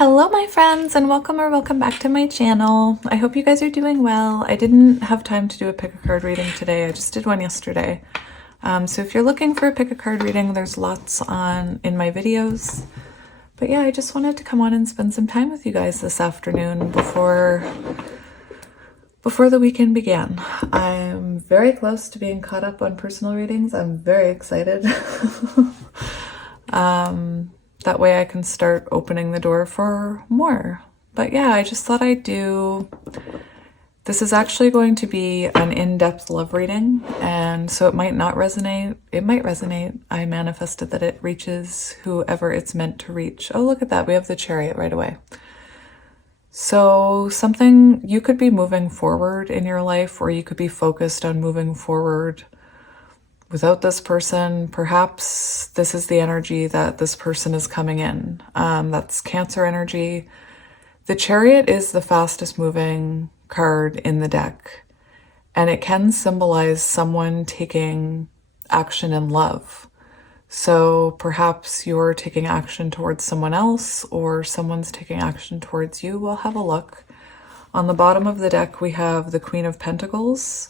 Hello my friends, and welcome back to my channel. I hope you guys are doing well. I didn't have time to do a pick a card reading today. I just did one yesterday. So if you're looking for a pick a card reading, there's lots in my videos. But yeah, I just wanted to come on and spend some time with you guys this afternoon before the weekend began. I'm very close to being caught up on personal readings. I'm very excited. That way I can start opening the door for more. But yeah, I just thought I'd do... This is actually going to be an in-depth love reading, and so it might not resonate. It might resonate. I manifested that it reaches whoever it's meant to reach. Oh, look at that. We have the Chariot right away. So something, you could be moving forward in your life, or you could be focused on moving forward without this person. Perhaps this is the energy that this person is coming in. That's Cancer energy. The Chariot is the fastest moving card in the deck, and it can symbolize someone taking action in love. So perhaps you're taking action towards someone else, or someone's taking action towards you. We'll have a look. On the bottom of the deck, we have the Queen of Pentacles.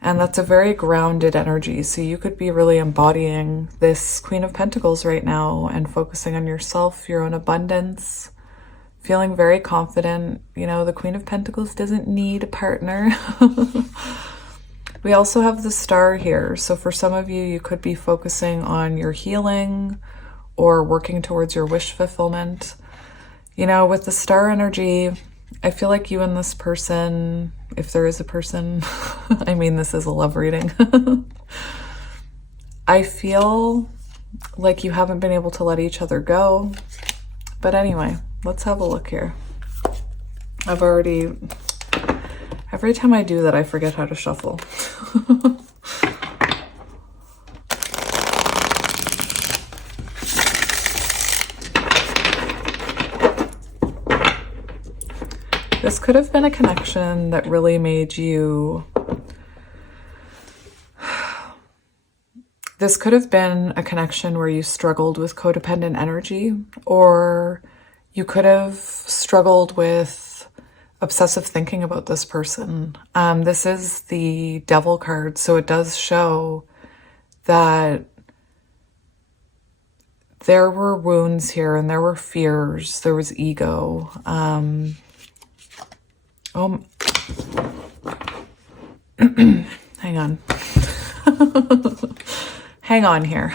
And that's a very grounded energy. So you could be really embodying this Queen of Pentacles right now and focusing on yourself, your own abundance, feeling very confident. You know, the Queen of Pentacles doesn't need a partner. We also have the Star here. So for some of you, you could be focusing on your healing or working towards your wish fulfillment. You know, with the Star energy, I feel like you and this person, if there is a person, I mean, this is a love reading. I feel like you haven't been able to let each other go. But anyway, let's have a look here. Every time I do that, I forget how to shuffle. This could have been a connection that really made you... This could have been a connection where you struggled with codependent energy, or you could have struggled with obsessive thinking about this person. This is the Devil card, so it does show that there were wounds here, and there were fears, there was ego. Hang on. Hang on here.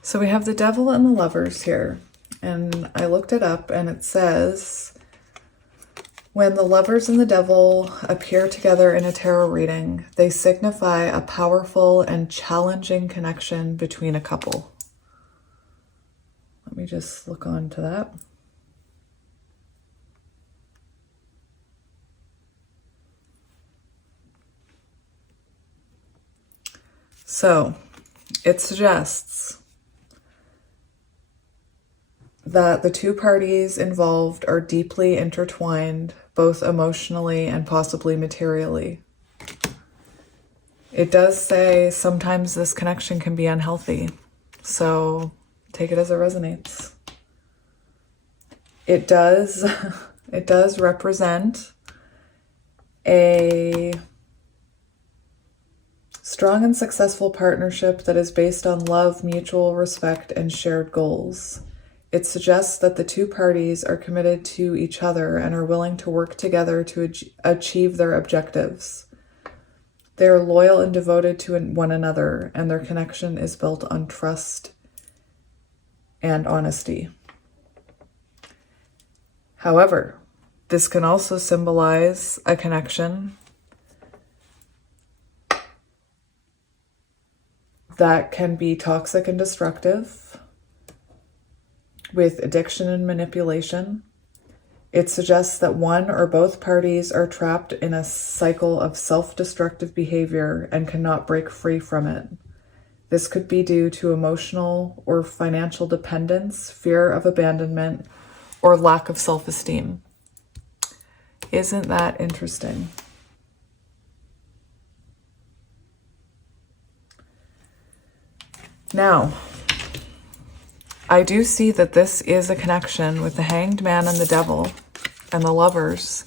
So we have the Devil and the Lovers here. And I looked it up, and it says, when the Lovers and the Devil appear together in a tarot reading, they signify a powerful and challenging connection between a couple. Let me just look on to that. So it suggests that the two parties involved are deeply intertwined, both emotionally and possibly materially. It does say sometimes this connection can be unhealthy, so take it as it resonates. It does represent a strong and successful partnership that is based on love, mutual respect, and shared goals. It suggests that the two parties are committed to each other and are willing to work together to achieve their objectives. They are loyal and devoted to one another, and their connection is built on trust and honesty. However, this can also symbolize a connection that can be toxic and destructive, with addiction and manipulation. It suggests that one or both parties are trapped in a cycle of self-destructive behavior and cannot break free from it. This could be due to emotional or financial dependence, fear of abandonment, or lack of self-esteem. Isn't that interesting? Now, I do see that this is a connection with the Hanged Man and the Devil and the Lovers.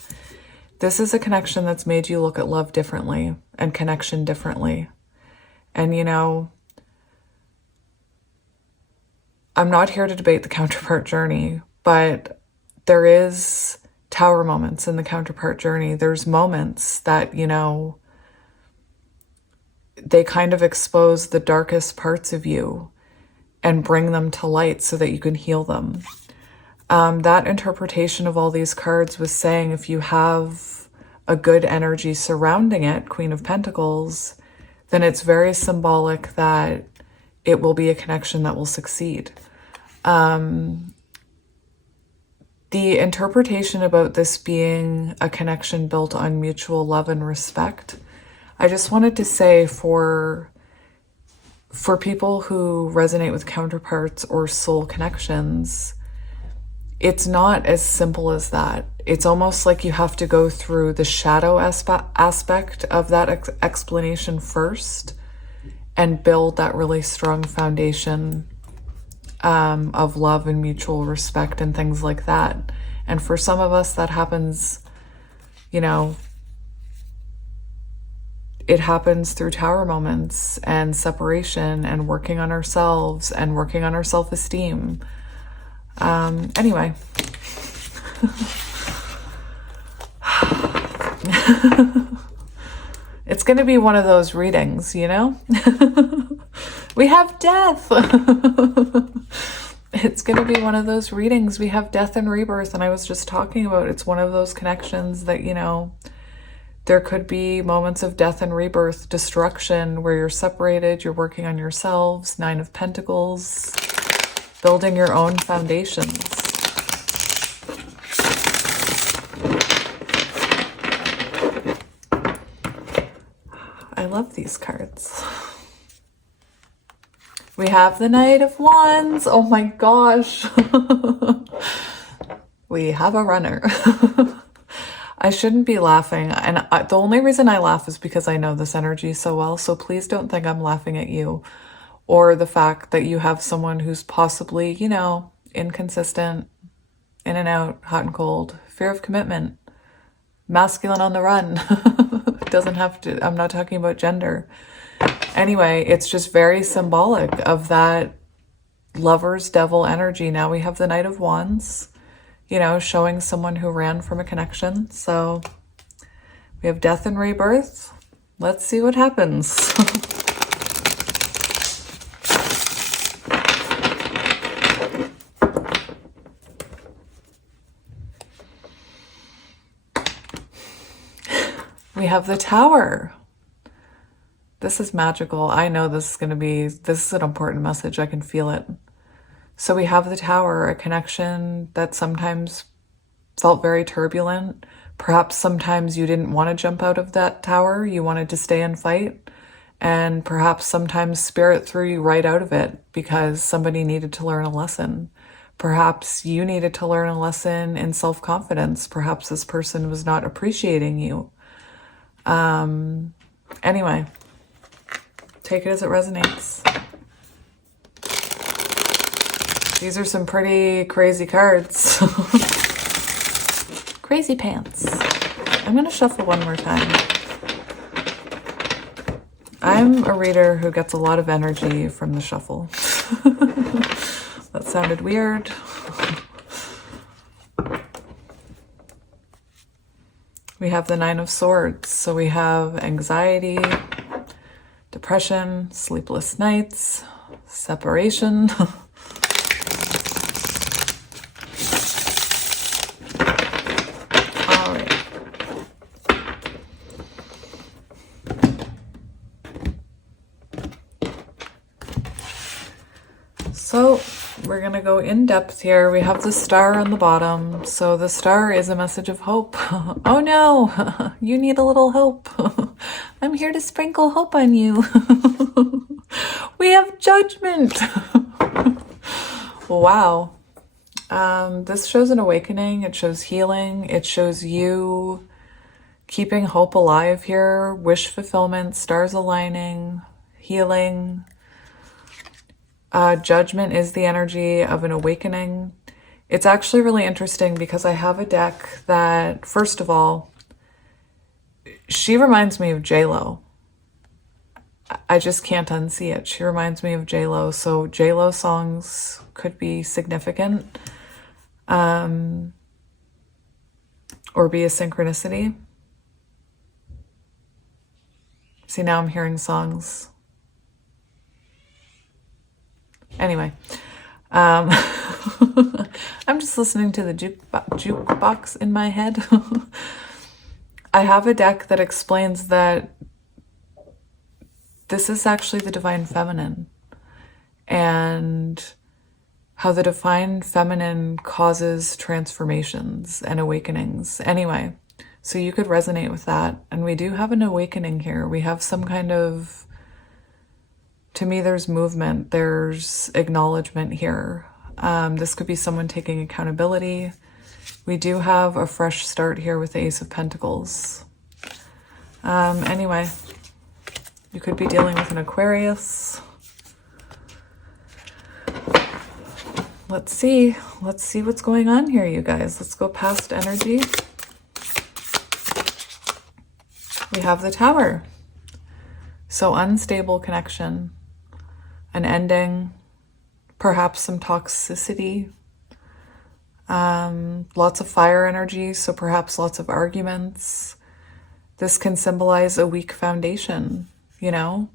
This is a connection that's made you look at love differently and connection differently. And, you know, I'm not here to debate the counterpart journey, but there is Tower moments in the counterpart journey. There's moments that, you know, they kind of expose the darkest parts of you and bring them to light so that you can heal them. That interpretation of all these cards was saying if you have a good energy surrounding it, Queen of Pentacles, then it's very symbolic that it will be a connection that will succeed. The interpretation about this being a connection built on mutual love and respect, I just wanted to say for people who resonate with counterparts or soul connections, it's not as simple as that. It's almost like you have to go through the shadow aspect of that explanation first and build that really strong foundation of love and mutual respect and things like that. And for some of us, that happens, you know, it happens through tower moments and separation and working on ourselves and working on our self-esteem. Anyway. It's going to be one of those readings, you know? We have death. It's going to be one of those readings. We have death and rebirth. And I was just talking about, it's one of those connections that, you know, there could be moments of death and rebirth, destruction, where you're separated, you're working on yourselves, 9 of Pentacles, building your own foundations. I love these cards. We have the Knight of Wands. Oh my gosh. We have a runner. I shouldn't be laughing. And the only reason I laugh is because I know this energy so well. So please don't think I'm laughing at you or the fact that you have someone who's possibly, you know, inconsistent, in and out, hot and cold, fear of commitment, masculine on the run. It doesn't have to, I'm not talking about gender. Anyway, it's just very symbolic of that Lover's Devil energy. Now we have the Knight of Wands, you know, showing someone who ran from a connection. So we have death and rebirth. Let's see what happens. We have the Tower. This is magical. I know this is going to be, this is an important message. I can feel it. So we have the Tower, a connection that sometimes felt very turbulent. Perhaps sometimes you didn't want to jump out of that tower. You wanted to stay and fight. And perhaps sometimes spirit threw you right out of it because somebody needed to learn a lesson. Perhaps you needed to learn a lesson in self-confidence. Perhaps this person was not appreciating you. Anyway, take it as it resonates. These are some pretty crazy cards. Crazy pants. I'm going to shuffle one more time. I'm a reader who gets a lot of energy from the shuffle. That sounded weird. We have the 9 of Swords. So we have anxiety, depression, sleepless nights, separation. All right. So we're going to go in depth here. We have the star on the bottom. So the star is a message of hope. Oh no, you need a little hope. I'm here to sprinkle hope on you. We have judgment. Wow. This shows an awakening. It shows healing. It shows you keeping hope alive here. Wish fulfillment, stars aligning, healing. Judgment is the energy of an awakening. It's actually really interesting because I have a deck that, first of all, she reminds me of J-Lo. I just can't unsee it. She reminds me of J-Lo. So J-Lo songs could be significant, or be a synchronicity. See, now I'm hearing songs. Anyway, I'm just listening to the jukebox in my head. I have a deck that explains that this is actually the divine feminine, and how the divine feminine causes transformations and awakenings. Anyway, so you could resonate with that. And we do have an awakening here. We have some kind of, to me, there's movement, there's acknowledgement here. This could be someone taking accountability. We do have a fresh start here with the Ace of Pentacles. Anyway, you could be dealing with an Aquarius. Let's see what's going on here, you guys. Let's go past energy. We have the Tower. So unstable connection, an ending, perhaps some toxicity, lots of fire energy, so perhaps lots of arguments. This can symbolize a weak foundation, you know?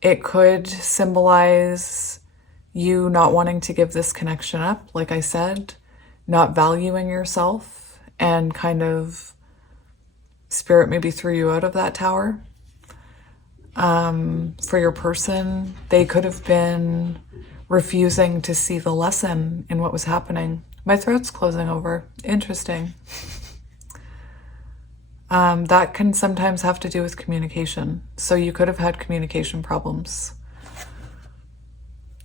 It could symbolize you not wanting to give this connection up, like I said, not valuing yourself, and kind of spirit maybe threw you out of that tower. For your person, they could have been refusing to see the lesson in what was happening. My throat's closing over. Interesting. That can sometimes have to do with communication. So you could have had communication problems.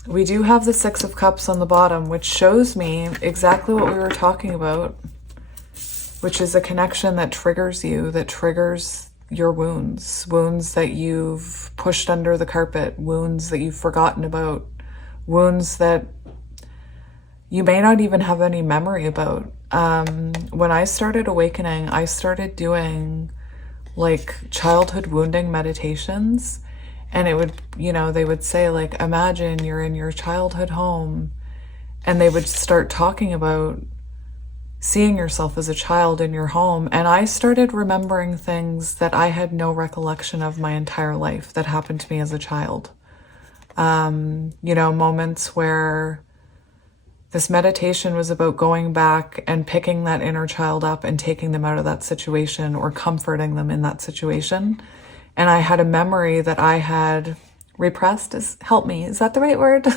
We do have the Six of Cups on the bottom, which shows me exactly what we were talking about, which is a connection that triggers you, that triggers your wounds, wounds that you've pushed under the carpet, wounds that you've forgotten about, wounds that you may not even have any memory about. When I started awakening, I started doing like childhood wounding meditations, and it would, you know, they would say like, imagine you're in your childhood home, and they would start talking about seeing yourself as a child in your home. And I started remembering things that I had no recollection of my entire life that happened to me as a child. You know, moments where this meditation was about going back and picking that inner child up and taking them out of that situation, or comforting them in that situation. And I had a memory that I had repressed. Help me, is that the right word?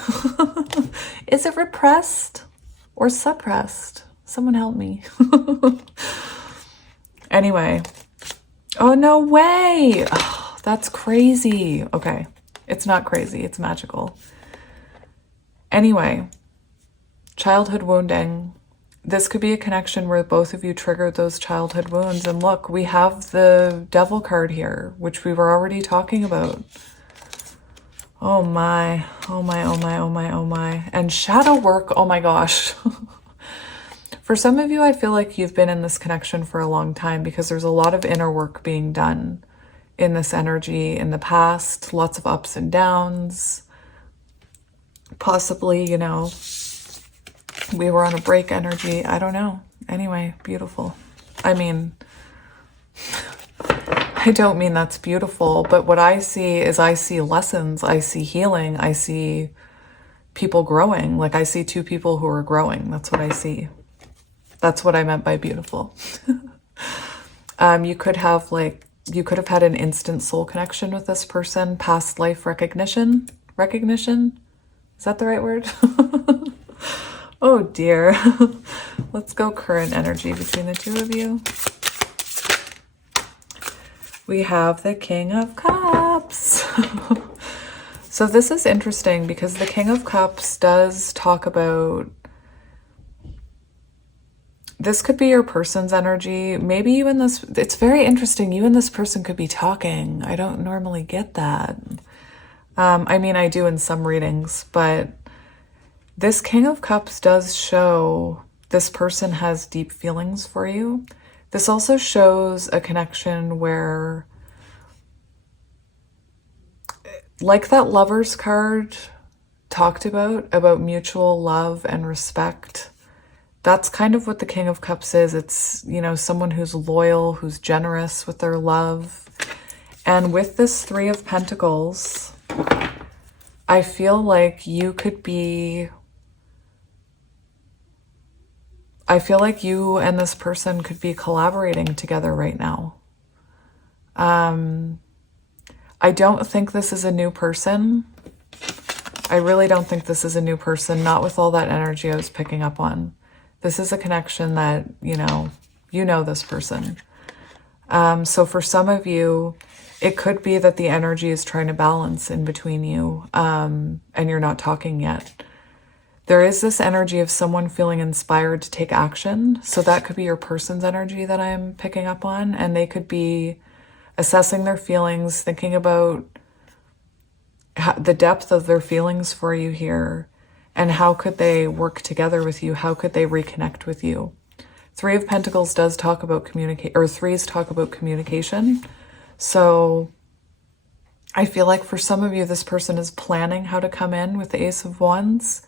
Is it repressed or suppressed? Someone help me. Anyway. Oh, no way. Oh, that's crazy. Okay. It's not crazy. It's magical. Anyway, childhood wounding. This could be a connection where both of you triggered those childhood wounds. And look, we have the Devil card here, which we were already talking about. Oh my, oh my, oh my, oh my, oh my. And shadow work, oh my gosh. For some of you, I feel like you've been in this connection for a long time, because there's a lot of inner work being done in this energy in the past, lots of ups and downs. Possibly, you know, we were on a break energy. I don't know. Anyway, beautiful. I mean, I don't mean that's beautiful, but what I see is I see lessons, I see healing, I see people growing. Like I see two people who are growing. That's what I see. That's what I meant by beautiful. You could have had an instant soul connection with this person, past life recognition. Recognition? Is that the right word? Oh dear. Let's go current energy between the two of you. We have the King of Cups. So this is interesting because the King of Cups does talk about, this could be your person's energy. Maybe you and this, it's very interesting. You and this person could be talking. I don't normally get that. I mean, I do in some readings, but this King of Cups does show this person has deep feelings for you. This also shows a connection where, like that Lovers card talked about mutual love and respect, that's kind of what the King of Cups is. It's, you know, someone who's loyal, who's generous with their love. And with this Three of Pentacles, I feel like you could be, I feel like you and this person could be collaborating together right now. I don't think this is a new person. I really don't think this is a new person, not with all that energy I was picking up on. This is a connection that, you know this person. So for some of you, it could be that the energy is trying to balance in between you, and you're not talking yet. There is this energy of someone feeling inspired to take action. So that could be your person's energy that I'm picking up on, and they could be assessing their feelings, thinking about the depth of their feelings for you here, and how could they work together with you? How could they reconnect with you? Three of Pentacles does talk about threes talk about communication. So I feel like for some of you, this person is planning how to come in with the Ace of Wands.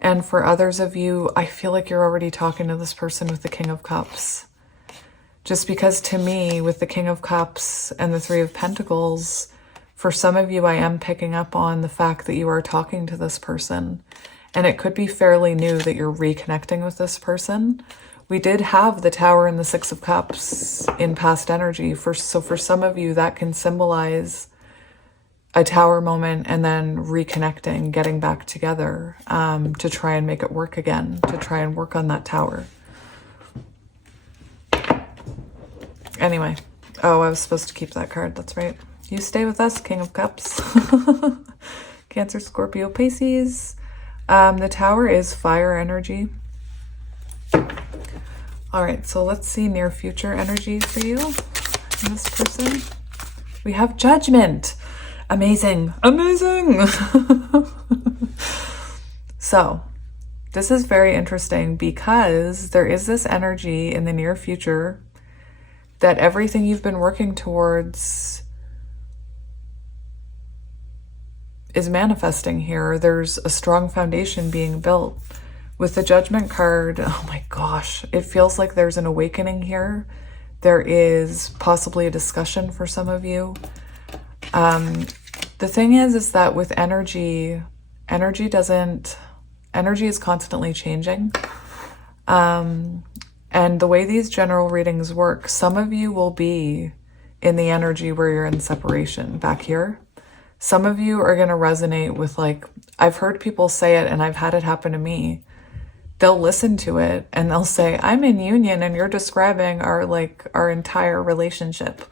And for others of you, I feel like you're already talking to this person with the King of Cups. Just because to me, with the King of Cups and the Three of Pentacles, for some of you, I am picking up on the fact that you are talking to this person. And it could be fairly new that you're reconnecting with this person. We did have the Tower and the Six of Cups in past energy. So for some of you, that can symbolize a Tower moment and then reconnecting, getting back together, to try and make it work again, to try and work on that Tower. Anyway, oh, I was supposed to keep that card. That's right. You stay with us, King of Cups. Cancer, Scorpio, Pisces. The Tower is fire energy. All right, so let's see near future energy for you and this person. We have Judgment. Amazing. Amazing. So this is very interesting because there is this energy in the near future that everything you've been working towards is manifesting here. There's a strong foundation being built. With the Judgment card, oh my gosh, it feels like there's an awakening here. There is possibly a discussion for some of you. The thing is that with energy is constantly changing. And the way these general readings work, some of you will be in the energy where you're in separation back here. Some of you are going to resonate with, like, I've heard people say it and I've had it happen to me. They'll listen to it and they'll say, I'm in union and you're describing our entire relationship.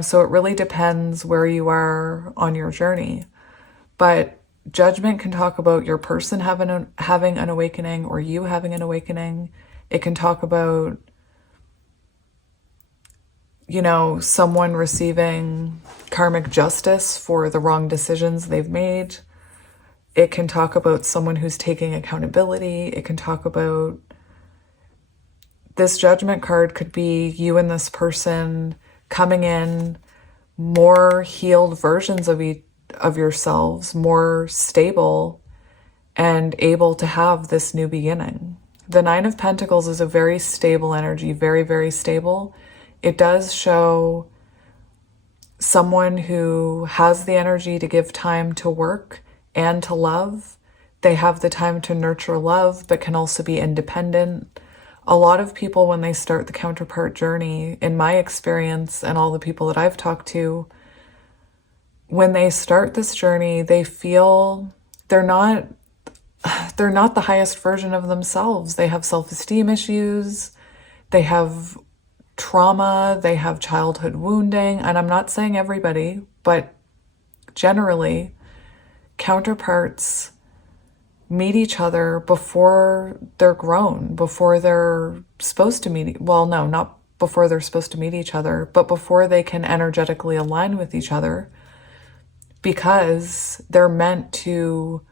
So it really depends where you are on your journey. But Judgment can talk about your person having an awakening or you having an awakening. It can talk about, someone receiving karmic justice for the wrong decisions they've made. It can talk about someone who's taking accountability. It can talk about, this Judgment card could be you and this person coming in more healed versions of yourselves, more stable and able to have this new beginning. The Nine of Pentacles is a very stable energy, very, very stable. It does show someone who has the energy to give time to work and to love. They have the time to nurture love, but can also be independent. A lot of people, when they start the counterpart journey, in my experience and all the people that I've talked to, when they start this journey, they feel they're not the highest version of themselves. They have self-esteem issues. They have trauma. They have childhood wounding. And I'm not saying everybody, but generally, counterparts meet each other before they're grown, before they're supposed to meet. Well, no, not before they're supposed to meet each other, but before they can energetically align with each other. because they're meant to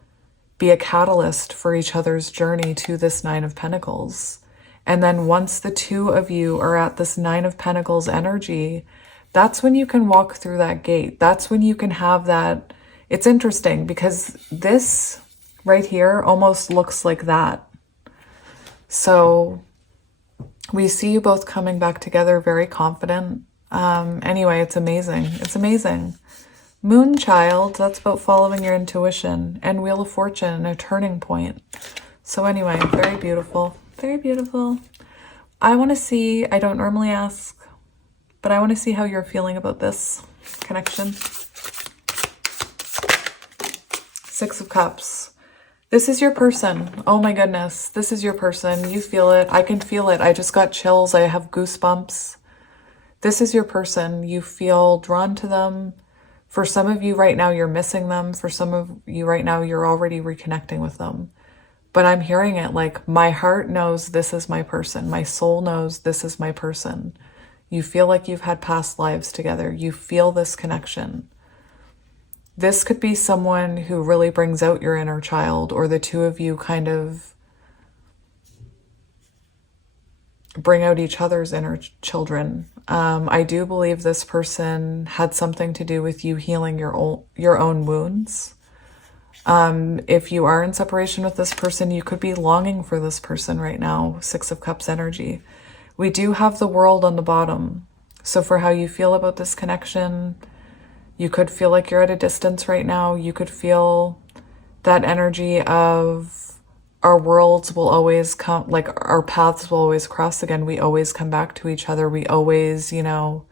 be a catalyst for each other's journey to this Nine of Pentacles. And then once the two of you are at this Nine of Pentacles energy, that's when you can walk through that gate. That's when you can have that. It's interesting because this right here almost looks like that. So we see you both coming back together very confident. Anyway, it's amazing. It's amazing. Moon child, that's about following your intuition. And Wheel of Fortune, a turning point. So anyway, very beautiful. Very beautiful. I want to see, I don't normally ask, but I want to see how you're feeling about this connection. Six of Cups. This is your person. Oh my goodness. This is your person. You feel it. I can feel it. I just got chills. I have goosebumps. This is your person. You feel drawn to them. For some of you right now, you're missing them. For some of you right now, you're already reconnecting with them. But I'm hearing it like my heart knows this is my person. My soul knows this is my person. You feel like you've had past lives together. You feel this connection. This could be someone who really brings out your inner child, or the two of you kind of bring out each other's inner children. I do believe this person had something to do with you healing your own wounds. If you are in separation with this person, you could be longing for this person right now. Six of Cups energy. We do have the World on the bottom. So for how you feel about this connection, you could feel like you're at a distance right now. You could feel that energy of our worlds will always come, like our paths will always cross again. We always come back to each other. We always, you know,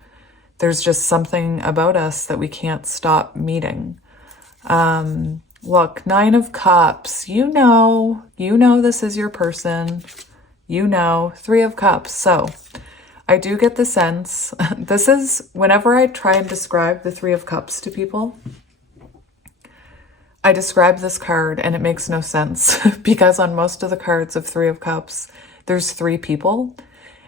there's just something about us that we can't stop meeting. Look, Nine of Cups, you know this is your person. You know, Three of Cups. So I do get the sense, this is, whenever I try and describe the Three of Cups to people, I describe this card and it makes no sense because on most of the cards of Three of Cups, there's three people.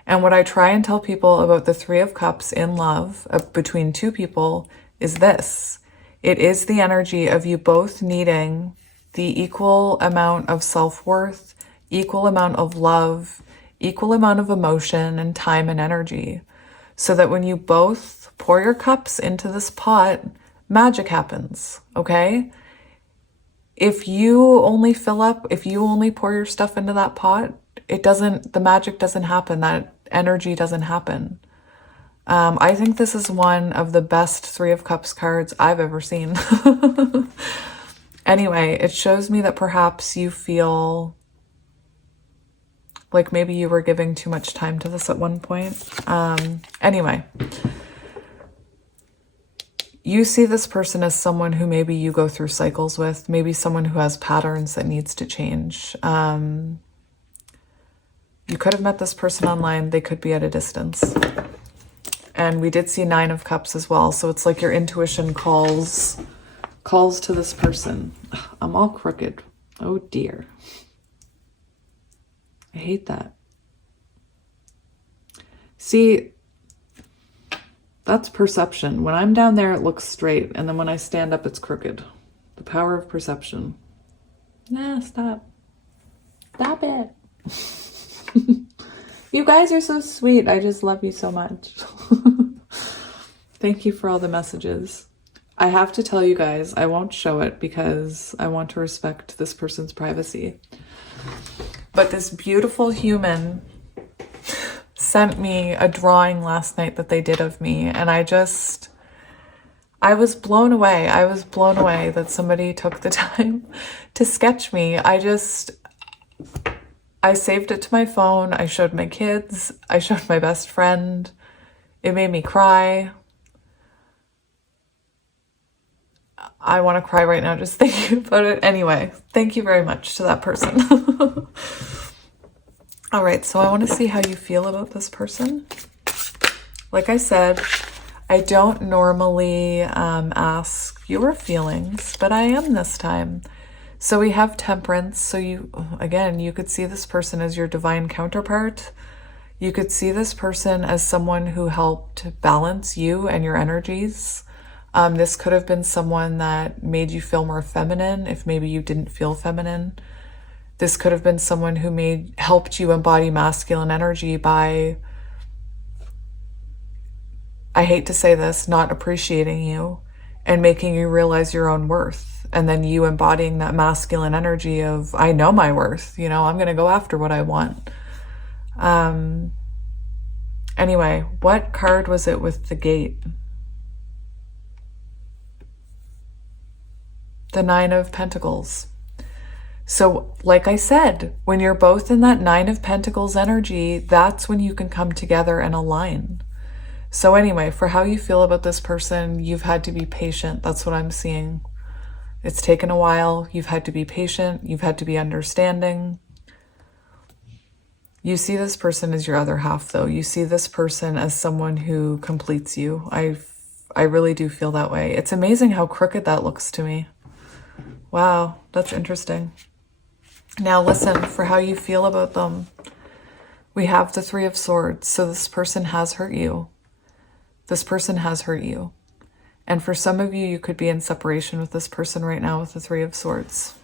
And what I try and tell people about the Three of Cups in love between two people is this. It is the energy of you both needing the equal amount of self-worth, equal amount of love, equal amount of emotion and time and energy. So that when you both pour your cups into this pot, magic happens, okay? If you only fill up, if you only pour your stuff into that pot, the magic doesn't happen. That energy doesn't happen. I think this is one of the best Three of Cups cards I've ever seen. Anyway, it shows me that perhaps you feel like maybe you were giving too much time to this at one point. Anyway, you see this person as someone who maybe you go through cycles with, maybe someone who has patterns that needs to change. You could have met this person online. They could be at a distance. And we did see Nine of Cups as well. So it's like your intuition calls to this person. I'm all crooked. Oh dear. I hate that. See, that's perception. When I'm down there, it looks straight. And then when I stand up, it's crooked. The power of perception. Nah, stop. Stop it. You guys are so sweet. I just love you so much. Thank you for all the messages. I have to tell you guys, I won't show it because I want to respect this person's privacy. But this beautiful human sent me a drawing last night that they did of me. And I was blown away. I was blown away that somebody took the time to sketch me. I saved it to my phone. I showed my kids. I showed my best friend. It made me cry. I want to cry right now just thinking about it. Anyway, thank you very much to that person. All right, so I want to see how you feel about this person. Like I said, I don't normally ask your feelings, but I am this time. So we have Temperance. So you could see this person as your divine counterpart. You could see this person as someone who helped balance you and your energies. This could have been someone that made you feel more feminine if maybe you didn't feel feminine. This could have been someone who helped you embody masculine energy by, I hate to say this, not appreciating you and making you realize your own worth. And then you embodying that masculine energy of, I know my worth, you know, I'm going to go after what I want. Anyway, what card was it with the gate? The Nine of Pentacles. So like I said, when you're both in that Nine of Pentacles energy, that's when you can come together and align. So anyway, for how you feel about this person, you've had to be patient. That's what I'm seeing. It's taken a while. You've had to be patient. You've had to be understanding. You see this person as your other half, though. You see this person as someone who completes you. I really do feel that way. It's amazing how crooked that looks to me. Wow, that's interesting. Now listen, for how you feel about them, we have the Three of Swords. So this person has hurt you. This person has hurt you. And for some of you, you could be in separation with this person right now with the Three of Swords.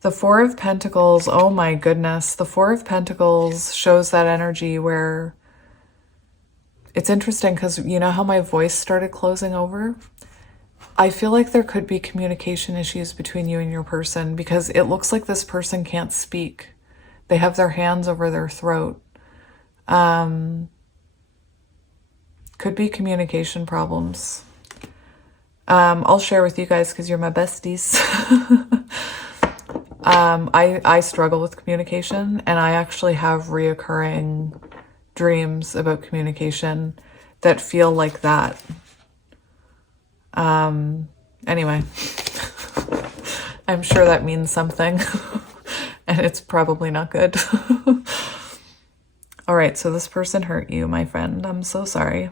The Four of Pentacles, oh my goodness. The Four of Pentacles shows that energy where it's interesting because you know how my voice started closing over? I feel like there could be communication issues between you and your person because it looks like this person can't speak. They have their hands over their throat. Could be communication problems. I'll share with you guys because you're my besties. I struggle with communication, and I actually have reoccurring dreams about communication that feel like that. Anyway, I'm sure that means something and it's probably not good. All right. So this person hurt you, my friend. I'm so sorry.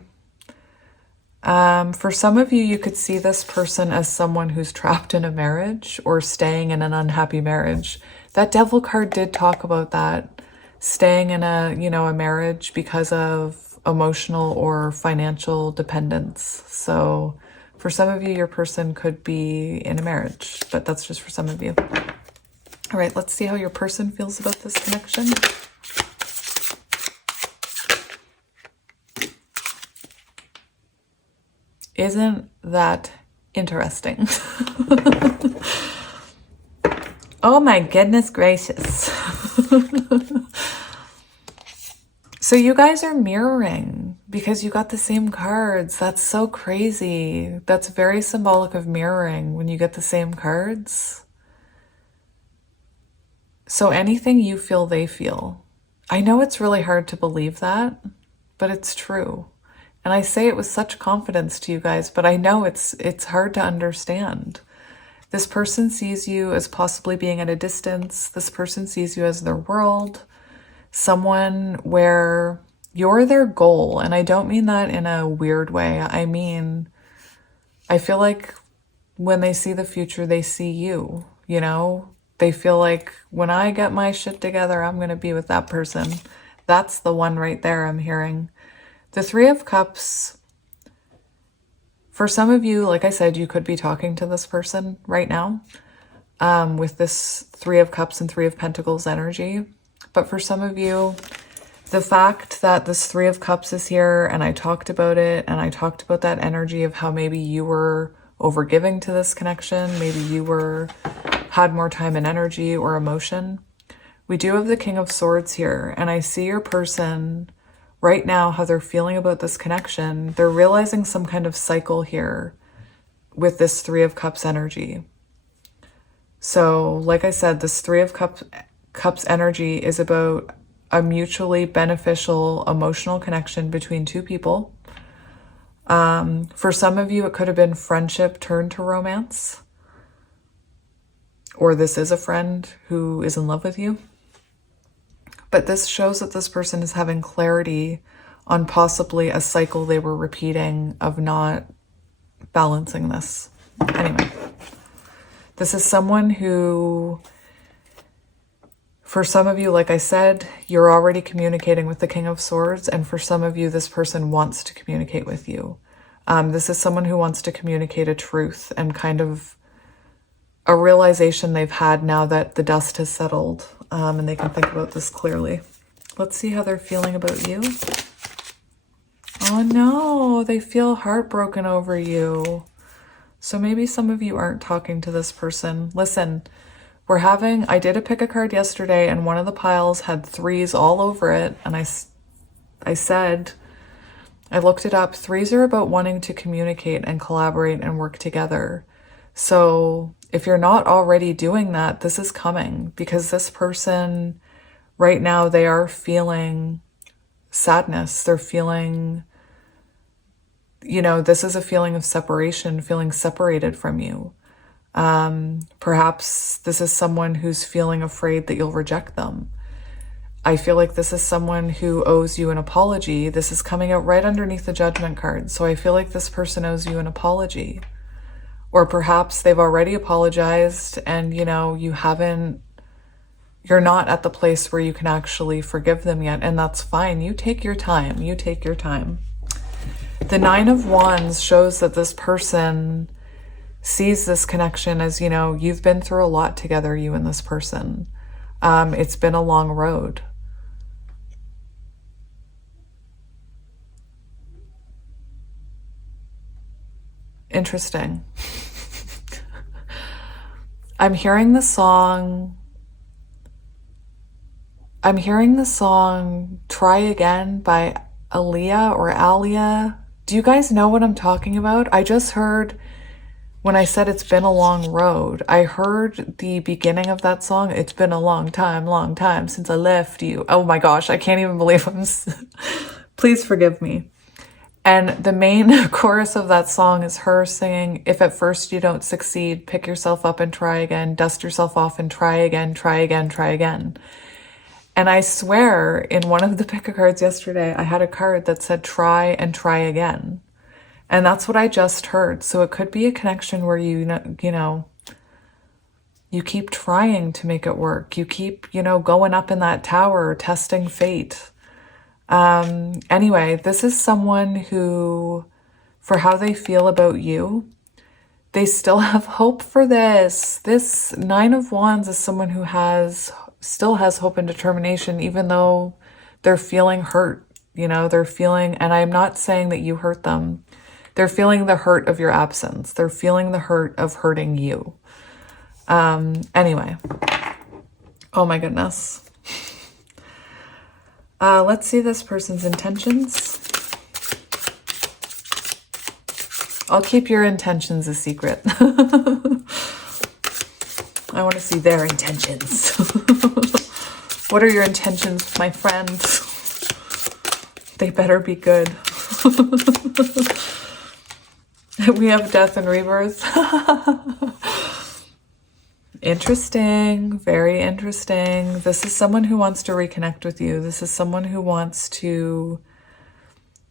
For some of you, you could see this person as someone who's trapped in a marriage or staying in an unhappy marriage. That Devil card did talk about that, staying in a marriage because of emotional or financial dependence. So for some of you, your person could be in a marriage, but that's just for some of you. All right, let's see how your person feels about this connection. Isn't that interesting? Oh my goodness gracious. So you guys are mirroring because you got the same cards. That's so crazy. That's very symbolic of mirroring when you get the same cards. So anything you feel, they feel. I know it's really hard to believe that, but it's true. And I say it with such confidence to you guys, but I know it's hard to understand. This person sees you as possibly being at a distance. This person sees you as their world. Someone where you're their goal. And I don't mean that in a weird way. I mean, I feel like when they see the future, they see you, you know? They feel like when I get my shit together, I'm going to be with that person. That's the one right there I'm hearing. The Three of Cups, for some of you, like I said, you could be talking to this person right now with this Three of Cups and Three of Pentacles energy. But for some of you, the fact that this Three of Cups is here, and I talked about it, and I talked about that energy of how maybe you were overgiving to this connection, maybe you had more time and energy or emotion. We do have the King of Swords here, and I see your person right now, how they're feeling about this connection. They're realizing some kind of cycle here with this Three of Cups energy. So, like I said, this Three of Cups energy is about a mutually beneficial emotional connection between two people. For some of you, it could have been friendship turned to romance. Or this is a friend who is in love with you. But this shows that this person is having clarity on possibly a cycle they were repeating of not balancing this. Anyway, this is someone who, for some of you, like I said, you're already communicating with the King of Swords. And for some of you, this person wants to communicate with you. This is someone who wants to communicate a truth and kind of a realization they've had now that the dust has settled, and they can think about this clearly. Let's see how they're feeling about you. Oh no, they feel heartbroken over you. So maybe some of you aren't talking to this person. Listen, I did a pick a card yesterday and one of the piles had 3s all over it. And I said, I looked it up. 3s are about wanting to communicate and collaborate and work together. So if you're not already doing that, this is coming, because this person right now, they are feeling sadness. They're feeling, this is a feeling of separation, feeling separated from you. Perhaps this is someone who's feeling afraid that you'll reject them. I feel like this is someone who owes you an apology. This is coming out right underneath the Judgment card. So I feel like this person owes you an apology. Or perhaps they've already apologized and, you're not at the place where you can actually forgive them yet. And that's fine. You take your time. You take your time. The 9 of Wands shows that this person sees this connection as, you've been through a lot together, you and this person. It's been a long road. Interesting. I'm hearing the song Try Again by Alia. Do you guys know what I'm talking about? I just heard, when I said it's been a long road, I heard the beginning of that song. It's been a long time since I left you. Oh my gosh, I can't even believe please forgive me. And the main chorus of that song is her singing, if at first you don't succeed, pick yourself up and try again, dust yourself off and try again, try again, try again. And I swear in one of the pick a cards yesterday, I had a card that said try and try again. And that's what I just heard. So it could be a connection where you keep trying to make it work. You keep, going up in that tower, testing fate. Anyway, this is someone who, for how they feel about you, they still have hope for this. This 9 of Wands is someone who still has hope and determination, even though they're feeling hurt. They're feeling, and I'm not saying that you hurt them. They're feeling the hurt of your absence. They're feeling the hurt of hurting you. Anyway. Oh my goodness. Let's see this person's intentions. I'll keep your intentions a secret. I want to see their intentions. What are your intentions, my friend? They better be good. We have death and rebirth. Interesting. Very interesting. This is someone who wants to reconnect with you. This is someone who wants to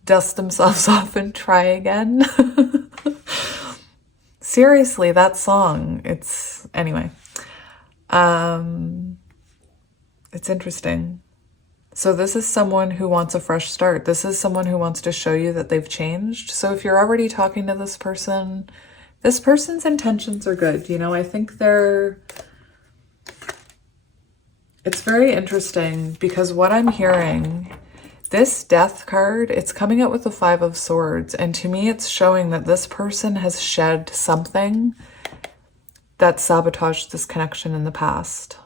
dust themselves off and try again. Seriously, that song. Anyway. It's interesting. So this is someone who wants a fresh start. This is someone who wants to show you that they've changed. So if you're already talking to this person's intentions are good. I think it's very interesting because what I'm hearing, this Death card, it's coming out with the 5 of Swords. And to me, it's showing that this person has shed something that sabotaged this connection in the past.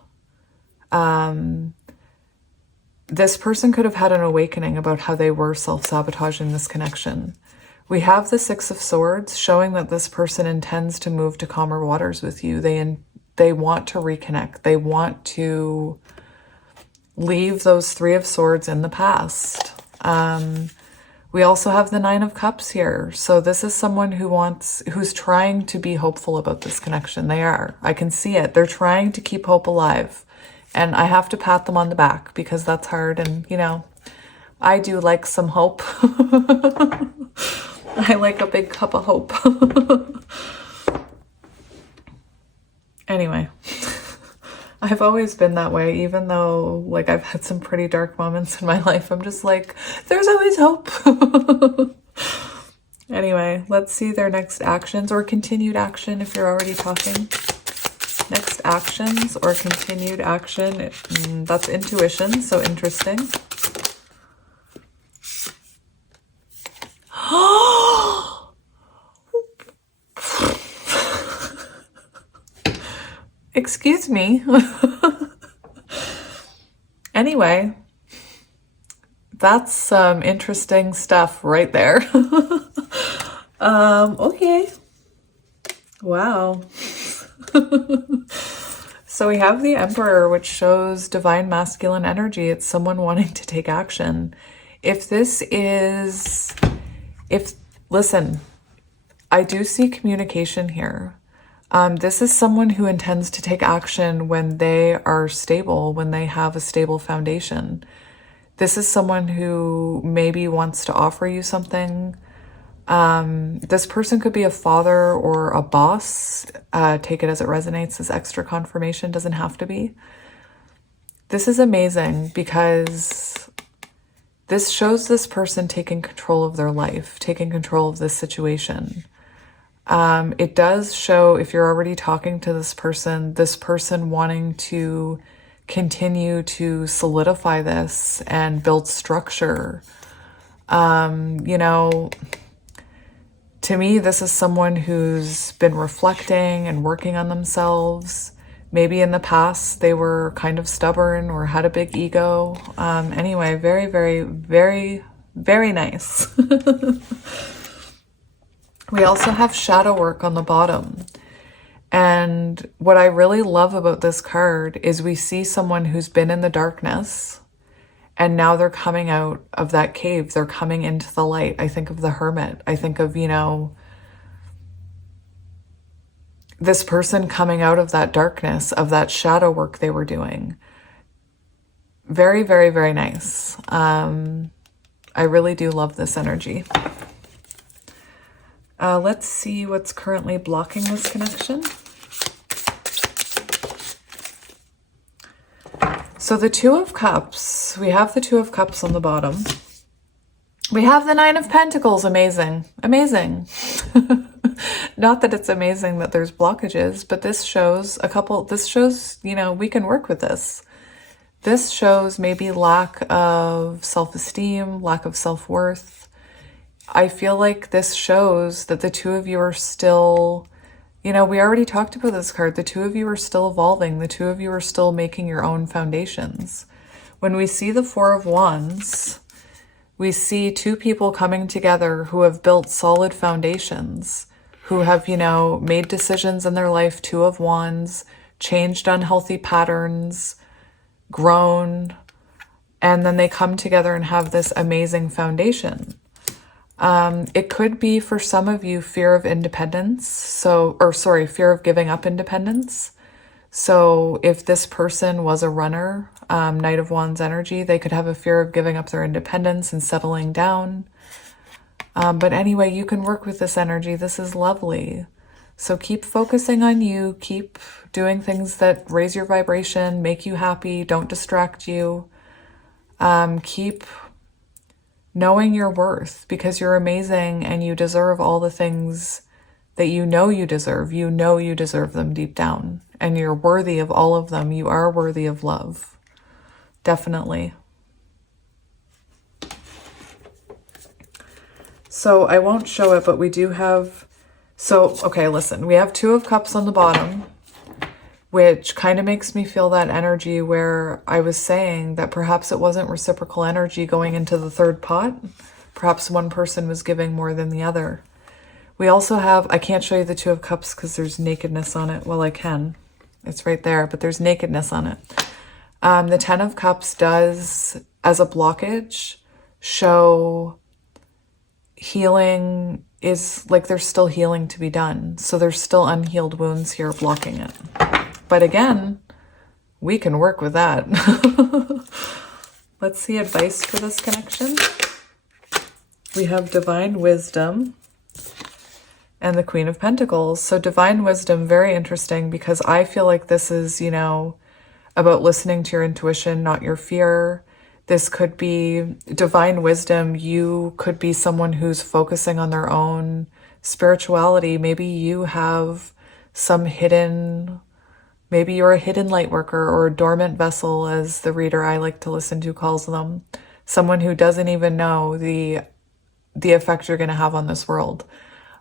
This person could have had an awakening about how they were self-sabotaging this connection. We have the 6 of Swords showing that this person intends to move to calmer waters with you. They want to reconnect. They want to leave those 3 of Swords in the past. We also have the 9 of Cups here. So this is someone who's trying to be hopeful about this connection. They are. I can see it. They're trying to keep hope alive. And I have to pat them on the back because that's hard. And, I do like some hope. I like a big cup of hope. Anyway, I've always been that way, even though I've had some pretty dark moments in my life. I'm just like, there's always hope. Anyway, let's see their next actions or continued action if you're already talking. Next actions or continued action. That's intuition, so interesting. Excuse me. Anyway, that's some interesting stuff right there. Okay. Wow. So we have the Emperor, which shows divine masculine energy. It's someone wanting to take action. Listen, I do see communication here. This is someone who intends to take action when they are stable, when they have a stable foundation. This is someone who maybe wants to offer you something. This person could be a father or a boss. Take it as it resonates. As extra confirmation, doesn't have to be. This is amazing because this shows this person taking control of their life, taking control of this situation. It does show, if you're already talking to this person wanting to continue to solidify this and build structure. You know, to me, this is someone who's been reflecting and working on themselves. Maybe in the past they were kind of stubborn or had a big ego. Anyway, very, very, very, very nice. We also have shadow work on the bottom. And what I really love about this card is we see someone who's been in the darkness and now they're coming out of that cave. They're coming into the light. I think of the Hermit. I think of, you know, this person coming out of that darkness, of that shadow work they were doing. Very, very, very nice. I really do love this energy. Let's see what's currently blocking this connection. So the Two of Cups, we have the Two of Cups on the bottom. We have the Nine of Pentacles. Amazing. Amazing. Not that it's amazing that there's blockages, but this shows you know, we can work with this. This shows maybe lack of self-esteem, lack of self-worth. I feel like this shows that the two of you are still, you know, we already talked about this card. The two of you are still evolving. The two of you are still making your own foundations. When we see the Four of Wands, we see two people coming together who have built solid foundations, who have, you know, made decisions in their life. Two of Wands, changed unhealthy patterns, grown, and then they come together and have this amazing foundation. It could be for some of you fear of independence. Fear of giving up independence. So if this person was a runner, Knight of Wands energy, they could have a fear of giving up their independence and settling down. But anyway, you can work with this energy. This is lovely. So keep focusing on you. Keep doing things that raise your vibration, make you happy, don't distract you. Keep knowing your worth, because you're amazing and you deserve all the things that you know you deserve. You know you deserve them deep down, and you're worthy of all of them. You are worthy of love. Definitely. So I won't show it, but we do have, okay, listen, we have Two of Cups on the bottom, which kind of makes me feel that energy where I was saying that perhaps it wasn't reciprocal energy going into the third pot. Perhaps one person was giving more than the other. We also have, I can't show you the Two of Cups because there's nakedness on it. Well, I can. It's right there, but there's nakedness on it. The Ten of Cups does, as a blockage, show healing is like there's still healing to be done. So there's still unhealed wounds here blocking it. But again, we can work with that. Let's see advice for this connection. We have Divine Wisdom and the Queen of Pentacles. So Divine Wisdom, very interesting, because I feel like this is, you know, about listening to your intuition, not your fear. This could be divine wisdom. You could be someone who's focusing on their own spirituality. Maybe you have some hidden, maybe you're a hidden light worker or a dormant vessel, as the reader I like to listen to calls them. Someone who doesn't even know the effect you're going to have on this world.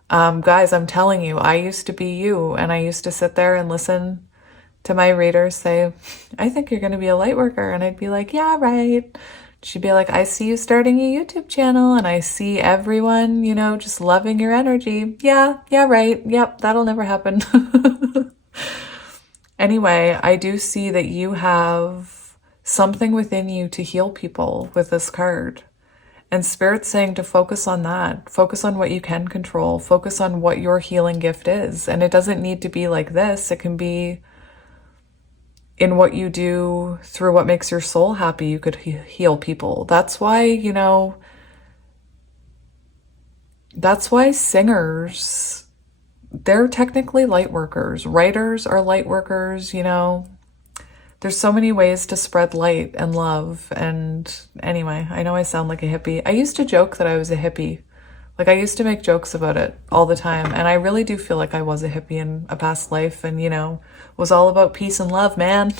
Guys, I'm telling you, I used to be you, and I used to sit there and listen to my readers say, I think you're going to be a light worker. And I'd be like, yeah, right. She'd be like, I see you starting a YouTube channel, and I see everyone, you know, just loving your energy. Yeah, right. Yep, that'll never happen. Anyway, I do see that you have something within you to heal people with this card. And Spirit's saying to focus on that. Focus on what you can control. Focus on what your healing gift is. And it doesn't need to be like this. It can be in what you do through what makes your soul happy. You could heal people. That's why, you know, that's why singers, they're technically light workers. Writers are light workers, you know. There's so many ways to spread light and love. And anyway, I know I sound like a hippie. I used to joke that I was a hippie. Like, I used to make jokes about it all the time. And I really do feel like I was a hippie in a past life and, you know, was all about peace and love, man.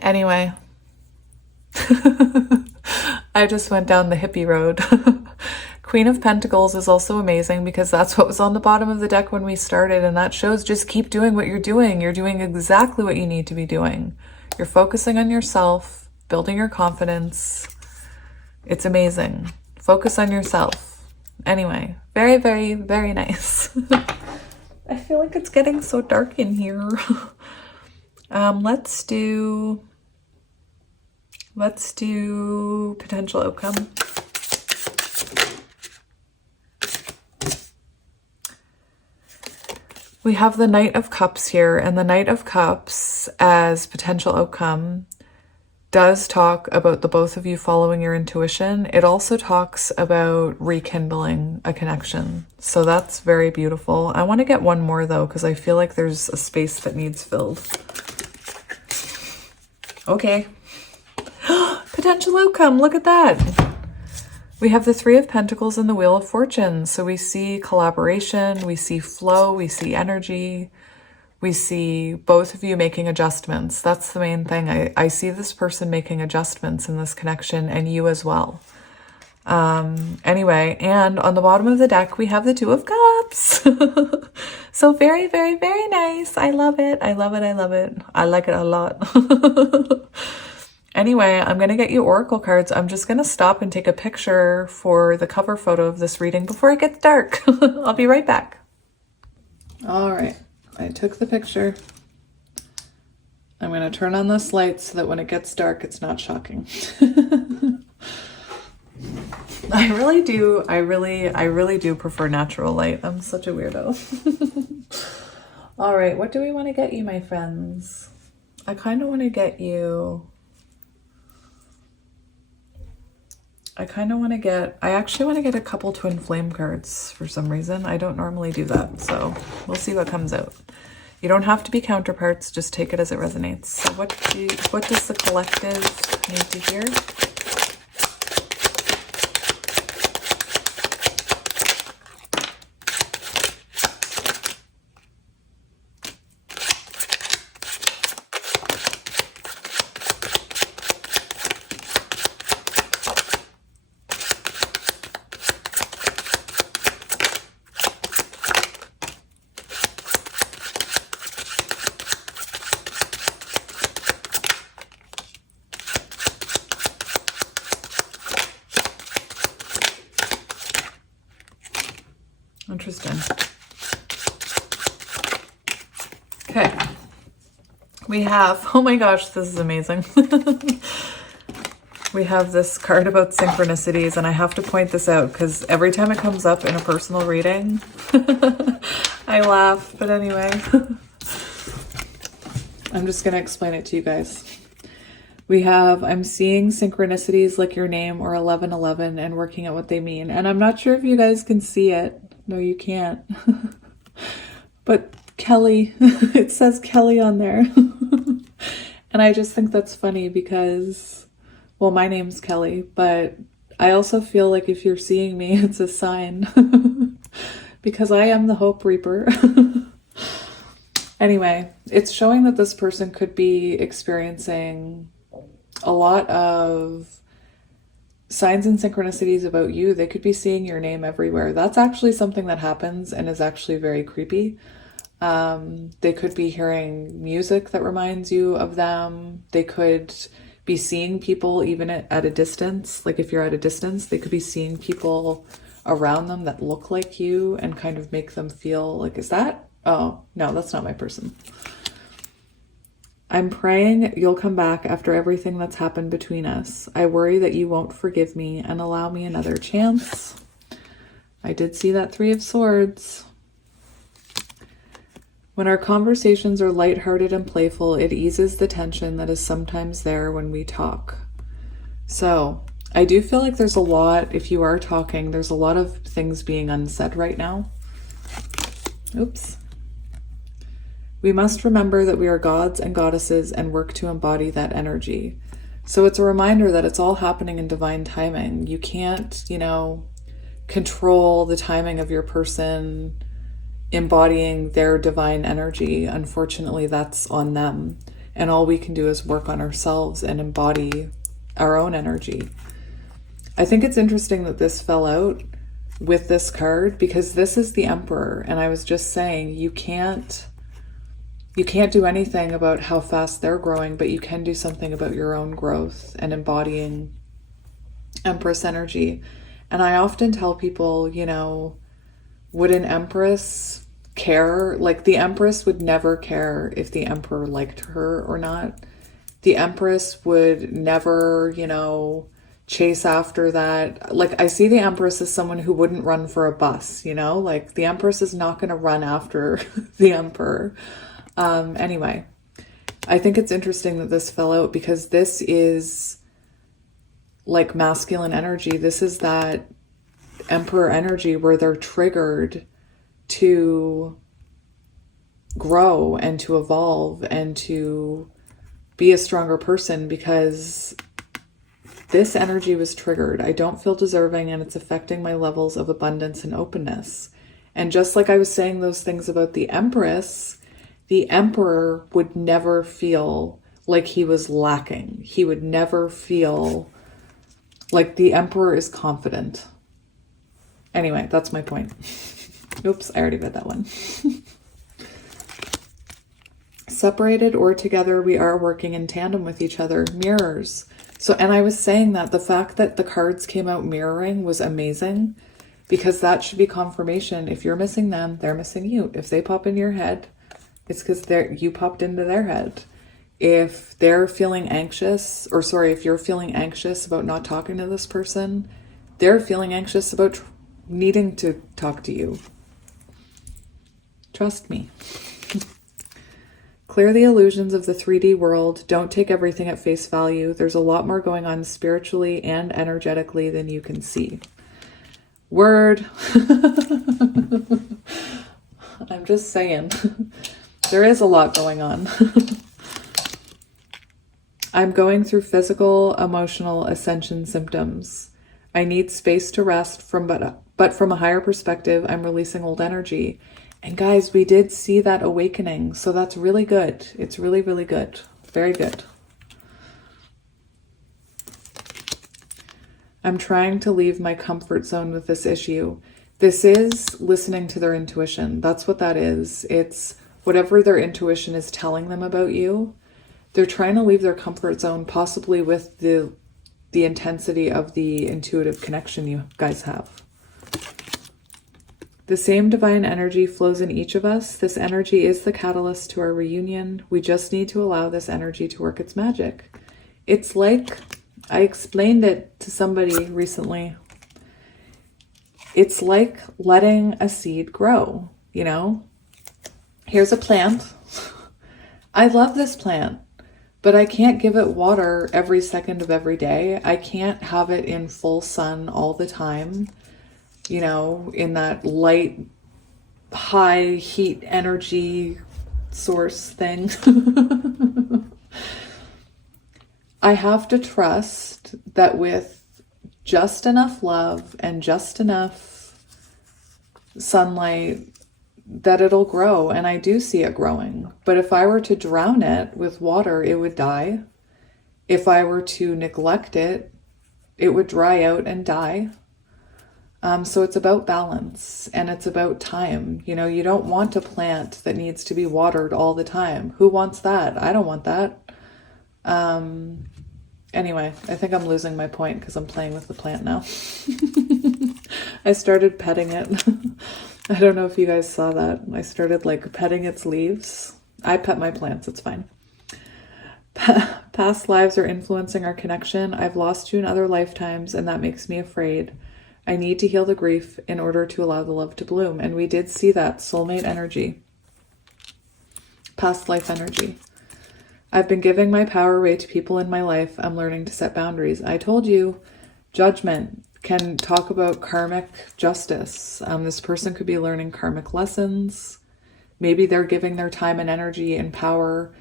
Anyway, I just went down the hippie road. Queen of Pentacles is also amazing because that's what was on the bottom of the deck when we started. And that shows just keep doing what you're doing. You're doing exactly what you need to be doing. You're focusing on yourself, building your confidence. It's amazing. Focus on yourself. Anyway, very, very, very nice. I feel like it's getting so dark in here. Let's do potential outcome. We have the Knight of Cups here, and the Knight of Cups as potential outcome does talk about the both of you following your intuition. It also talks about rekindling a connection. So that's very beautiful. I want to get one more though, because I feel like there's a space that needs filled. Okay. Potential outcome, look at that. We have the Three of Pentacles and the Wheel of Fortune. So we see collaboration, we see flow, we see energy. We see both of you making adjustments. That's the main thing. I see this person making adjustments in this connection, and you as well. Anyway, and on the bottom of the deck, we have the Two of Cups. So very, very, very nice. I love it. I love it. I love it. I like it a lot. Anyway, I'm going to get you oracle cards. I'm just going to stop and take a picture for the cover photo of this reading before it gets dark. I'll be right back. All right. I took the picture. I'm going to turn on this light so that when it gets dark, it's not shocking. I really do prefer natural light. I'm such a weirdo. All right, what do we want to get you, my friends? I kind of want to get you... I actually want to get a couple twin flame cards for some reason. I don't normally do that, so we'll see what comes out. You don't have to be counterparts, just take it as it resonates. So what does the collective need to hear? Interesting. Okay. We have, oh my gosh, this is amazing. We have this card about synchronicities, and I have to point this out because every time it comes up in a personal reading, I laugh. But anyway, I'm just going to explain it to you guys. We have, I'm seeing synchronicities like your name or 1111 and working out what they mean. And I'm not sure if you guys can see it. No, you can't. But Kelly, it says Kelly on there. And I just think that's funny because, well, my name's Kelly, but I also feel like if you're seeing me, it's a sign because I am the Hope Reaper. Anyway, it's showing that this person could be experiencing a lot of signs and synchronicities about you. They could be seeing your name everywhere. That's actually something that happens and is actually very creepy. They could be hearing music that reminds you of them. They could be seeing people even at a distance. Like if you're at a distance, they could be seeing people around them that look like you and kind of make them feel like, is that? Oh, no, that's not my person. I'm praying you'll come back after everything that's happened between us. I worry that you won't forgive me and allow me another chance. I did see that 3 of Swords. When our conversations are lighthearted and playful, it eases the tension that is sometimes there when we talk. So I do feel like there's a lot, if you are talking, there's a lot of things being unsaid right now. Oops. We must remember that we are gods and goddesses and work to embody that energy. So it's a reminder that it's all happening in divine timing. You can't, control the timing of your person embodying their divine energy. Unfortunately, that's on them. And all we can do is work on ourselves and embody our own energy. I think it's interesting that this fell out with this card because this is the Emperor. And I was just saying, you can't do anything about how fast they're growing, but you can do something about your own growth and embodying Empress energy. And I often tell people, would an Empress care? Like the Empress would never care if the Emperor liked her or not. The Empress would never, chase after that. Like I see the Empress as someone who wouldn't run for a bus, like the Empress is not going to run after the Emperor. Anyway, I think it's interesting that this fell out because this is like masculine energy. This is that Emperor energy where they're triggered to grow and to evolve and to be a stronger person because this energy was triggered. I don't feel deserving and it's affecting my levels of abundance and openness. And just like I was saying those things about the Empress, the Emperor would never feel like he was lacking. He would never feel like the Emperor is confident. Anyway, that's my point. Oops, I already read that one. Separated or together, we are working in tandem with each other. Mirrors. So, and I was saying that the fact that the cards came out mirroring was amazing because that should be confirmation. If you're missing them, they're missing you. If they pop in your head, it's because you popped into their head. If they're feeling anxious, if you're feeling anxious about not talking to this person, they're feeling anxious about needing to talk to you. Trust me. Clear the illusions of the 3D world. Don't take everything at face value. There's a lot more going on spiritually and energetically than you can see. Word. I'm just saying. There is a lot going on. I'm going through physical, emotional ascension symptoms. I need space to rest but from a higher perspective, I'm releasing old energy. And guys, we did see that awakening. So that's really good. It's really, really good. Very good. I'm trying to leave my comfort zone with this issue. This is listening to their intuition. That's what that is. It's whatever their intuition is telling them about you. They're trying to leave their comfort zone, possibly with the intensity of the intuitive connection you guys have. The same divine energy flows in each of us. This energy is the catalyst to our reunion. We just need to allow this energy to work its magic. It's like, I explained it to somebody recently. It's like letting a seed grow, Here's a plant. I love this plant, but I can't give it water every second of every day. I can't have it in full sun all the time. In that light, high heat energy source thing. I have to trust that with just enough love and just enough sunlight that it'll grow, and I do see it growing. But if I were to drown it with water, it would die. If I were to neglect it, it would dry out and die. So it's about balance, and it's about time. You know, you don't want a plant that needs to be watered all the time. Who wants that? I don't want that. Anyway, I think I'm losing my point because I'm playing with the plant now. I started petting it. I don't know if you guys saw that. I started like petting its leaves. I pet my plants, it's fine. Past lives are influencing our connection. I've lost you in other lifetimes, and that makes me afraid. I need to heal the grief in order to allow the love to bloom. And we did see that soulmate energy, past life energy. I've been giving my power away to people in my life. I'm learning to set boundaries. I told you, judgment can talk about karmic justice. This person could be learning karmic lessons. Maybe they're giving their time and energy and power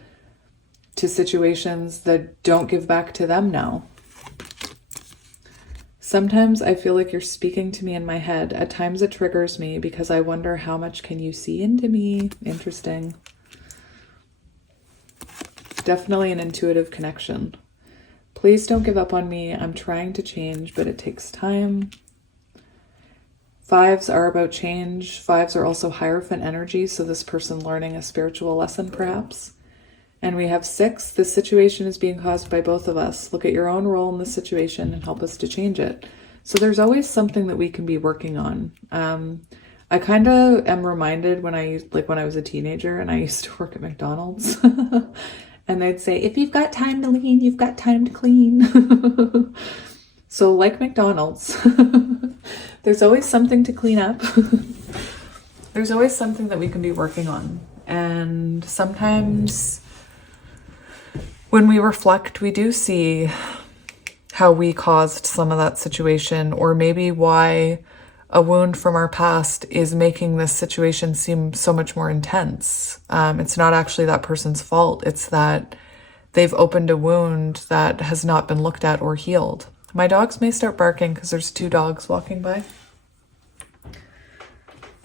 to situations that don't give back to them now. Sometimes I feel like you're speaking to me in my head. At times it triggers me because I wonder how much can you see into me? Interesting. Definitely an intuitive connection. Please don't give up on me. I'm trying to change, but it takes time. Fives are about change. Fives are also Hierophant energy, so this person learning a spiritual lesson perhaps. And we have 6. This situation is being caused by both of us. Look at your own role in the situation and help us to change it. So there's always something that we can be working on. I kind of am reminded when I was a teenager and I used to work at McDonald's and they'd say, if you've got time to lean, you've got time to clean. So like McDonald's, there's always something to clean up. There's always something that we can be working on. And sometimes when we reflect, we do see how we caused some of that situation, or maybe why a wound from our past is making this situation seem so much more intense. It's not actually that person's fault. It's that they've opened a wound that has not been looked at or healed. My dogs may start barking because there's 2 dogs walking by.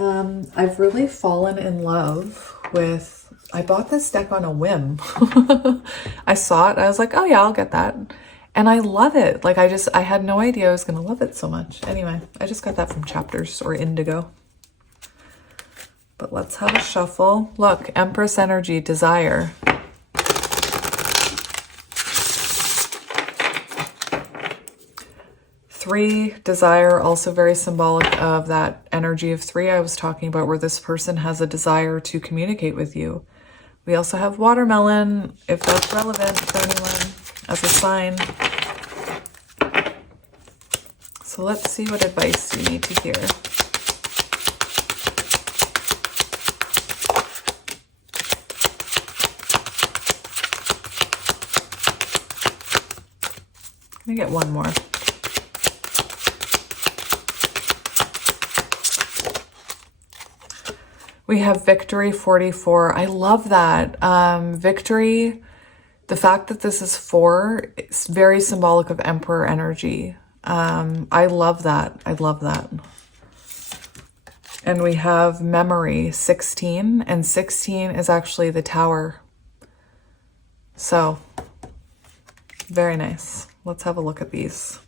I've really fallen in love with... I bought this deck on a whim. I saw it. I was like, oh yeah, I'll get that. And I love it. Like I had no idea I was going to love it so much. Anyway, I just got that from Chapters or Indigo. But let's have a shuffle. Look, Empress energy, desire. Three, desire, also very symbolic of that energy of 3 I was talking about, where this person has a desire to communicate with you. We also have watermelon, if that's relevant for anyone, as a sign. So let's see what advice you need to hear. Let me get one more. We have Victory 44. I love that. Victory, the fact that this is 4, it's very symbolic of Emperor energy. I love that. I love that. And we have Memory 16, and 16 is actually the Tower. So, very nice. Let's have a look at these.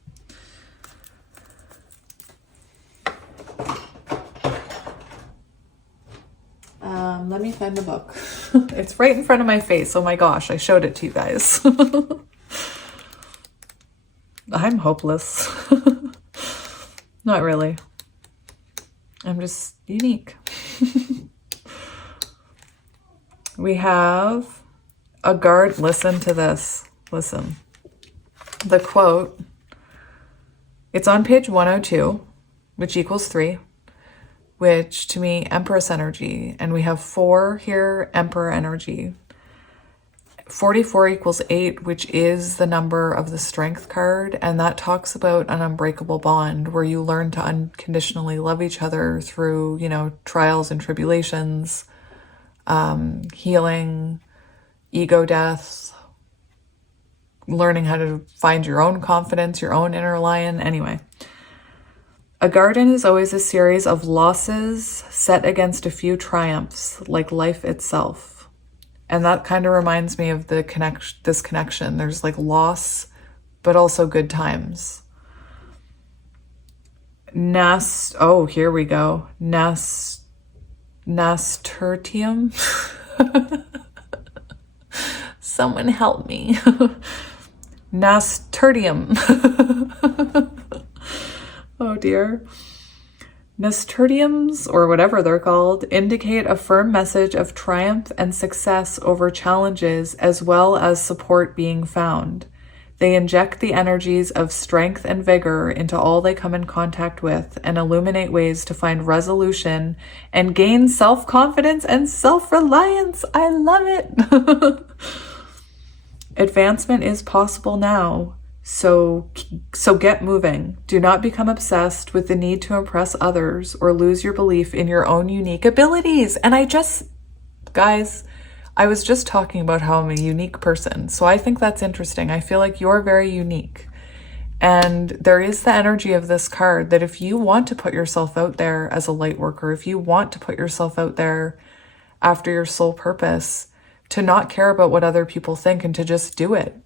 Let me find the book. It's right in front of my face. Oh my gosh, I showed it to you guys. I'm hopeless. Not really. I'm just unique. We have a guard. Listen to this. Listen. The quote. It's on page 102, which equals 3. Which to me, Empress energy, and we have 4 here, Emperor energy. 44 equals 8, which is the number of the Strength card, and that talks about an unbreakable bond where you learn to unconditionally love each other through, you know, trials and tribulations, healing, ego death, learning how to find your own confidence, your own inner lion. Anyway, a garden is always a series of losses set against a few triumphs, like life itself. And that kind of reminds me of this connection. There's like loss, but also good times. Oh, here we go. Nasturtium. Someone help me. Nasturtium. Oh dear. Nasturtiums, or whatever they're called, indicate a firm message of triumph and success over challenges, as well as support being found. They inject the energies of strength and vigor into all they come in contact with and illuminate ways to find resolution and gain self-confidence and self-reliance. I love it. Advancement is possible now. So get moving. Do not become obsessed with the need to impress others or lose your belief in your own unique abilities. And guys, I was just talking about how I'm a unique person. So I think that's interesting. I feel like you're very unique. And there is the energy of this card that if you want to put yourself out there as a light worker, if you want to put yourself out there after your soul purpose, to not care about what other people think and to just do it.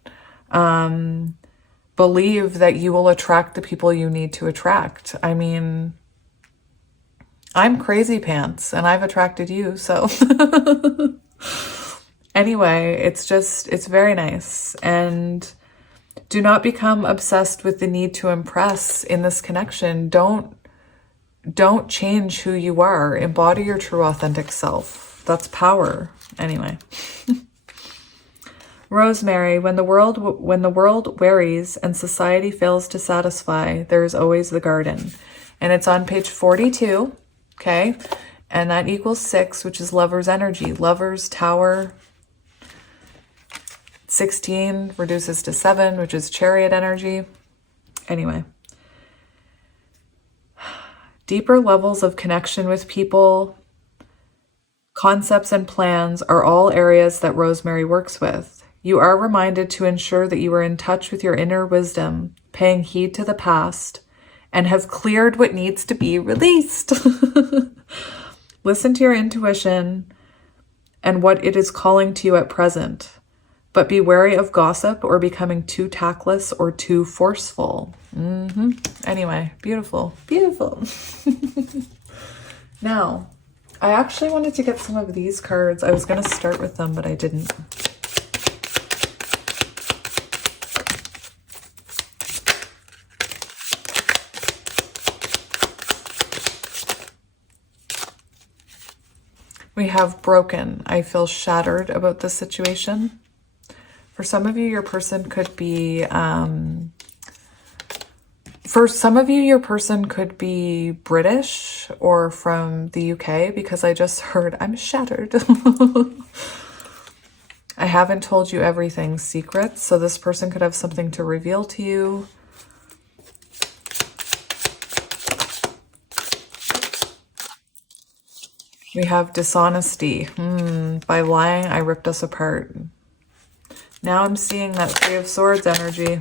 Believe that you will attract the people you need to attract. I mean, I'm crazy pants and I've attracted you, so... Anyway, it's very nice. And do not become obsessed with the need to impress in this connection. Don't change who you are. Embody your true authentic self. That's power. Anyway. Rosemary, when the world wearies and society fails to satisfy, there is always the garden. And it's on page 42, okay? And that equals 6, which is lover's energy. Lover's tower. 16 reduces to 7, which is chariot energy. Anyway. Deeper levels of connection with people, concepts, and plans are all areas that Rosemary works with. You are reminded to ensure that you are in touch with your inner wisdom, paying heed to the past, and have cleared what needs to be released. Listen to your intuition and what it is calling to you at present, but be wary of gossip or becoming too tactless or too forceful. Anyway, beautiful, beautiful. Now, I actually wanted to get some of these cards. I was going to start with them, but I didn't. We have broken. I feel shattered about this situation. For some of you, your person could be, British or from the UK, because I just heard I'm shattered. I haven't told you everything, secrets. So this person could have something to reveal to you. We have dishonesty. By lying, I ripped us apart. Now I'm seeing that Three of Swords energy.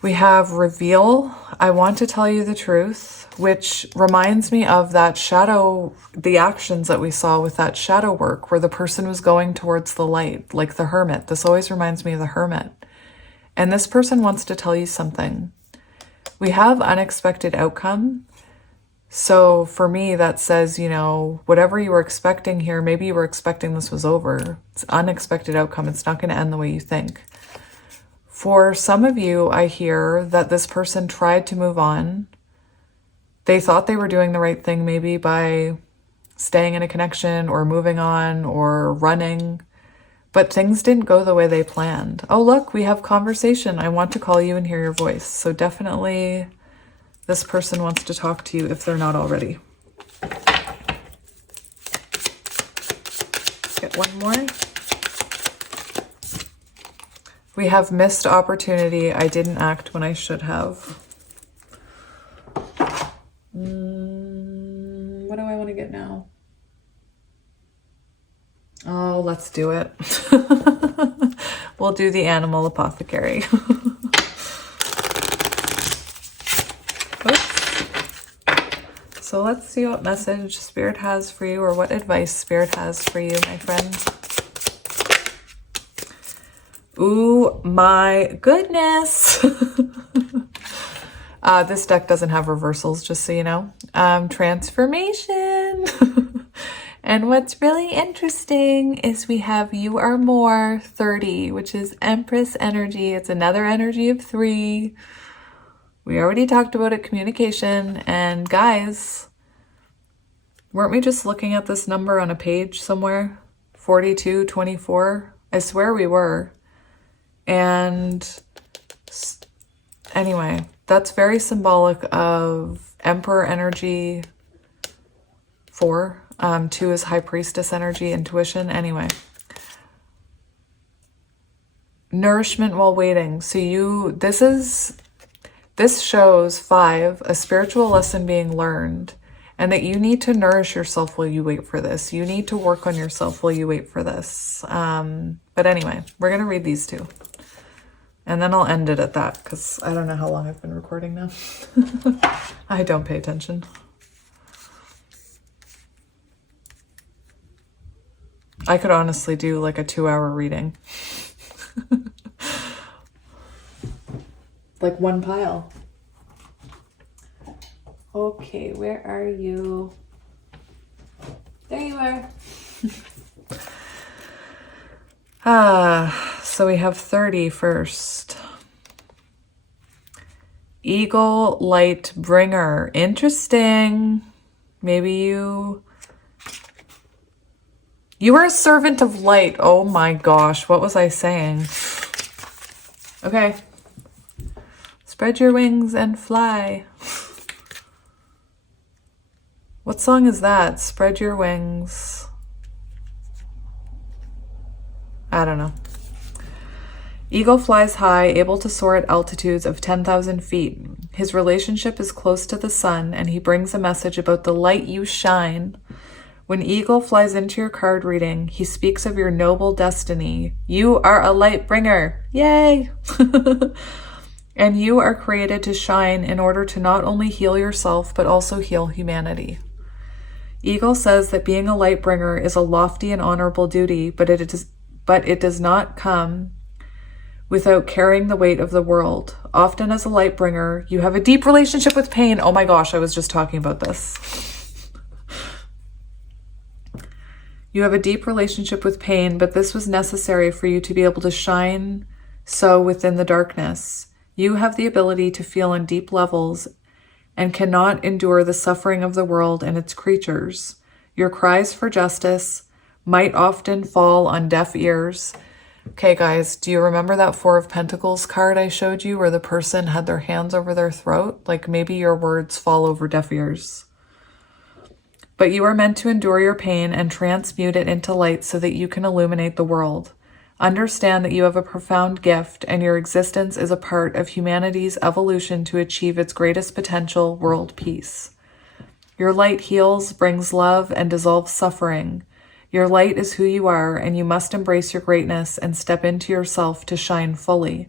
We have reveal. I want to tell you the truth, which reminds me of that shadow, the actions that we saw with that shadow work where the person was going towards the light, like the hermit. This always reminds me of the hermit. And this person wants to tell you something. We have unexpected outcome. So for me, that says, you know, whatever you were expecting here, maybe you were expecting this was over. It's unexpected outcome. It's not going to end the way you think. For some of you, I hear that this person tried to move on. They thought they were doing the right thing, maybe by staying in a connection or moving on or running, but things didn't go the way they planned. Oh, look, we have conversation. I want to call you and hear your voice. So definitely this person wants to talk to you if they're not already. Let's get one more. We have missed opportunity. I didn't act when I should have. What do I want to get now? Oh, let's do it. We'll do the animal apothecary. So let's see what message Spirit has for you, or what advice Spirit has for you, my friend. Ooh, my goodness. This deck doesn't have reversals, just so you know. Transformation. And what's really interesting is we have You Are More 30, which is Empress energy. It's another energy of 3. We already talked about it, communication. And guys, weren't we just looking at this number on a page somewhere? 4224? I swear we were. And anyway, that's very symbolic of Emperor energy. 4. 2 is High Priestess energy, intuition. Anyway. Nourishment while waiting. So this shows 5, a spiritual lesson being learned, and that you need to nourish yourself while you wait for this. You need to work on yourself while you wait for this. But anyway, we're going to read these 2. And then I'll end it at that, because I don't know how long I've been recording now. I don't pay attention. I could honestly do like a 2-hour reading. Like one pile. Okay, where are you? There you are. So we have 30 first. Eagle Light Bringer. Interesting. Maybe you are a servant of light. Oh my gosh, what was I saying? Okay. Spread your wings and fly. What song is that? Spread your wings. I don't know. Eagle flies high, able to soar at altitudes of 10,000 feet. His relationship is close to the sun, and he brings a message about the light you shine. When Eagle flies into your card reading, he speaks of your noble destiny. You are a light bringer. Yay! And you are created to shine in order to not only heal yourself, but also heal humanity. Eagle says that being a light bringer is a lofty and honorable duty, but it does not come without carrying the weight of the world. Often as a light bringer, you have a deep relationship with pain. Oh my gosh, I was just talking about this. You have a deep relationship with pain, but this was necessary for you to be able to shine so within the darkness. You have the ability to feel on deep levels and cannot endure the suffering of the world and its creatures. Your cries for justice might often fall on deaf ears. Okay, guys, do you remember that 4 of Pentacles card I showed you where the person had their hands over their throat? Like maybe your words fall over deaf ears. But you are meant to endure your pain and transmute it into light so that you can illuminate the world. Understand that you have a profound gift and your existence is a part of humanity's evolution to achieve its greatest potential, world peace. Your light heals, brings love, and dissolves suffering. Your light is who you are, and you must embrace your greatness and step into yourself to shine fully.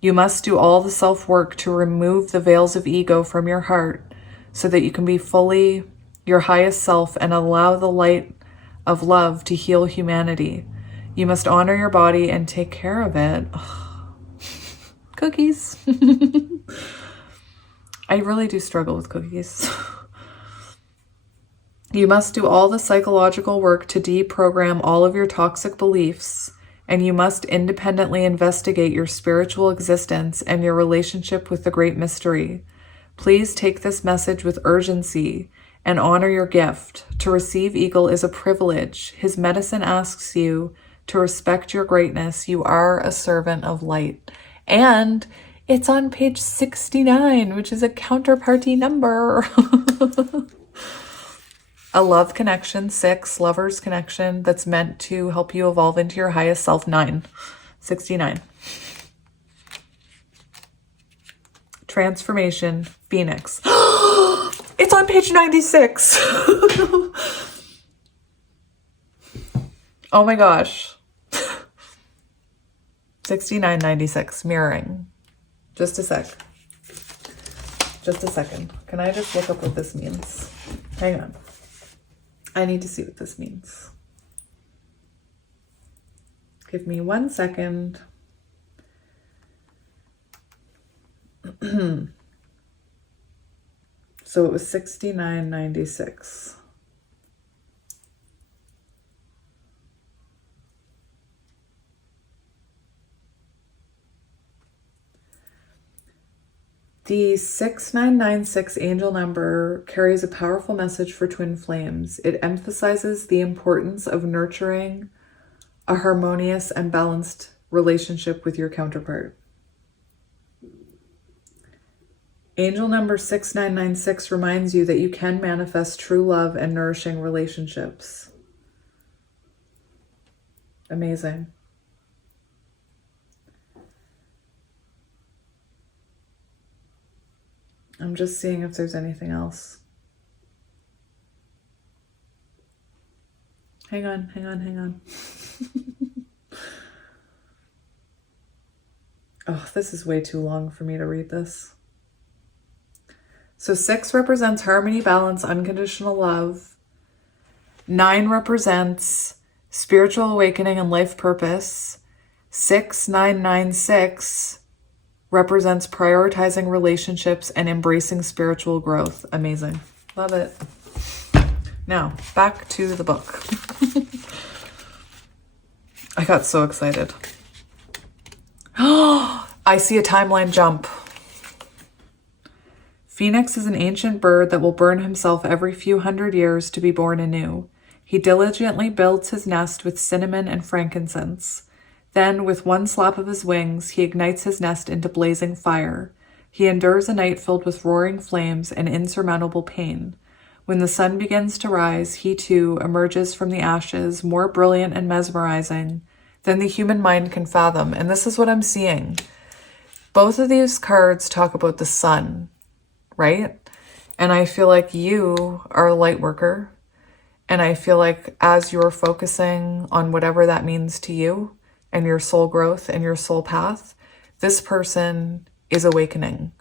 You must do all the self-work to remove the veils of ego from your heart so that you can be fully your highest self and allow the light of love to heal humanity. You must honor your body and take care of it. Ugh. Cookies. I really do struggle with cookies. You must do all the psychological work to deprogram all of your toxic beliefs, and you must independently investigate your spiritual existence and your relationship with the great mystery. Please take this message with urgency and honor your gift. To receive Eagle is a privilege. His medicine asks you to respect your greatness. You are a servant of light. And it's on page 69, which is a counterparty number. A love connection, 6, lover's connection that's meant to help you evolve into your highest self, 9, 69. Transformation, Phoenix. It's on page 96. Oh my gosh. 6996, mirroring. Just a sec. Just a second. Can I just look up what this means? Hang on. I need to see what this means. Give me 1 second. So it was 6996. The 6996 angel number carries a powerful message for twin flames. It emphasizes the importance of nurturing a harmonious and balanced relationship with your counterpart. Angel number 6996 reminds you that you can manifest true love and nourishing relationships. Amazing. I'm just seeing if there's anything else. Hang on. Oh, this is way too long for me to read this. So 6 represents harmony, balance, unconditional love. 9 represents spiritual awakening and life purpose. 6996 represents prioritizing relationships and embracing spiritual growth. Amazing. Love it. Now, back to the book. I got so excited. Oh, I see a timeline jump. Phoenix is an ancient bird that will burn himself every few hundred years to be born anew. He diligently builds his nest with cinnamon and frankincense. Then, with one slap of his wings, he ignites his nest into blazing fire. He endures a night filled with roaring flames and insurmountable pain. When the sun begins to rise, he too emerges from the ashes, more brilliant and mesmerizing than the human mind can fathom. And this is what I'm seeing. Both of these cards talk about the sun, right? And I feel like you are a light worker. And I feel like as you're focusing on whatever that means to you, and your soul growth and your soul path, this person is awakening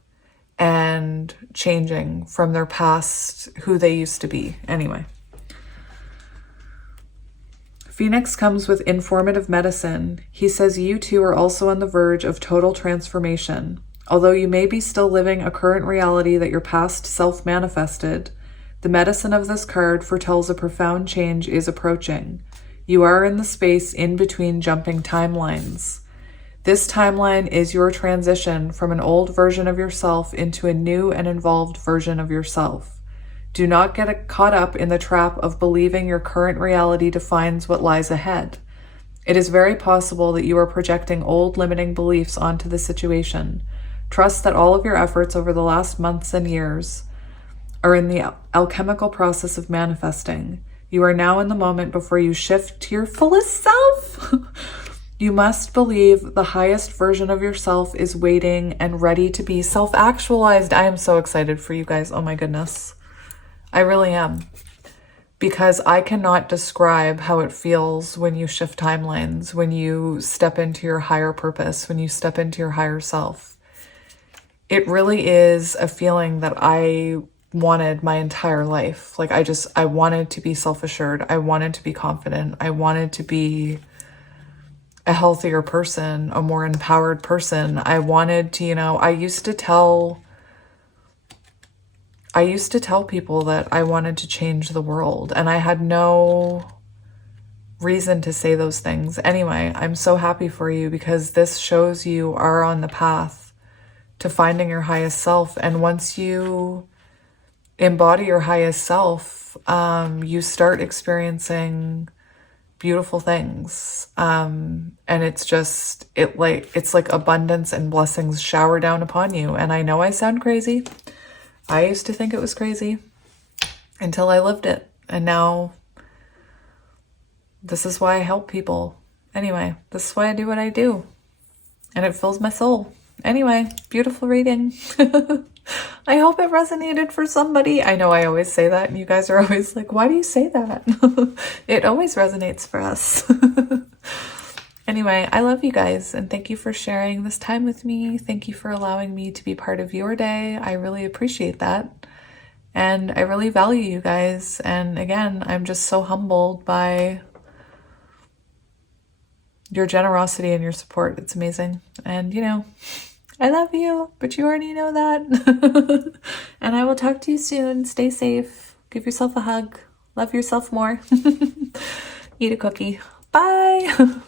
and changing from their past, who they used to be. Anyway. Phoenix comes with informative medicine. He says you two are also on the verge of total transformation. Although you may be still living a current reality that your past self manifested, the medicine of this card foretells a profound change is approaching. You are in the space in between jumping timelines. This timeline is your transition from an old version of yourself into a new and involved version of yourself. Do not get caught up in the trap of believing your current reality defines what lies ahead. It is very possible that you are projecting old limiting beliefs onto the situation. Trust that all of your efforts over the last months and years are in the alchemical process of manifesting. You are now in the moment before you shift to your fullest self. You must believe the highest version of yourself is waiting and ready to be self-actualized. I am so excited for you guys. Oh my goodness. I really am. Because I cannot describe how it feels when you shift timelines, when you step into your higher purpose, when you step into your higher self. It really is a feeling that I wanted my entire life. Like I wanted to be self-assured. I wanted to be confident. I wanted to be a healthier person, a more empowered person. I wanted to, I used to tell people that I wanted to change the world, and I had no reason to say those things. Anyway, I'm so happy for you because this shows you are on the path to finding your highest self. And once you embody your highest self, you start experiencing beautiful things. And it's like abundance and blessings shower down upon you. And I know I sound crazy. I used to think it was crazy until I lived it. And now this is why I help people. Anyway, this is why I do what I do. And it fills my soul. anyway, beautiful reading. I hope it resonated for somebody. I know I always say that, and you guys are always like, why do you say that? It always resonates for us. Anyway, I love you guys, and thank you for sharing this time with me. Thank you for allowing me to be part of your day. I really appreciate that. And I really value you guys. And again, I'm just so humbled by your generosity and your support. It's amazing. And you know, I love you, but you already know that. And I will talk to you soon. Stay safe. Give yourself a hug. Love yourself more. Eat a cookie. Bye.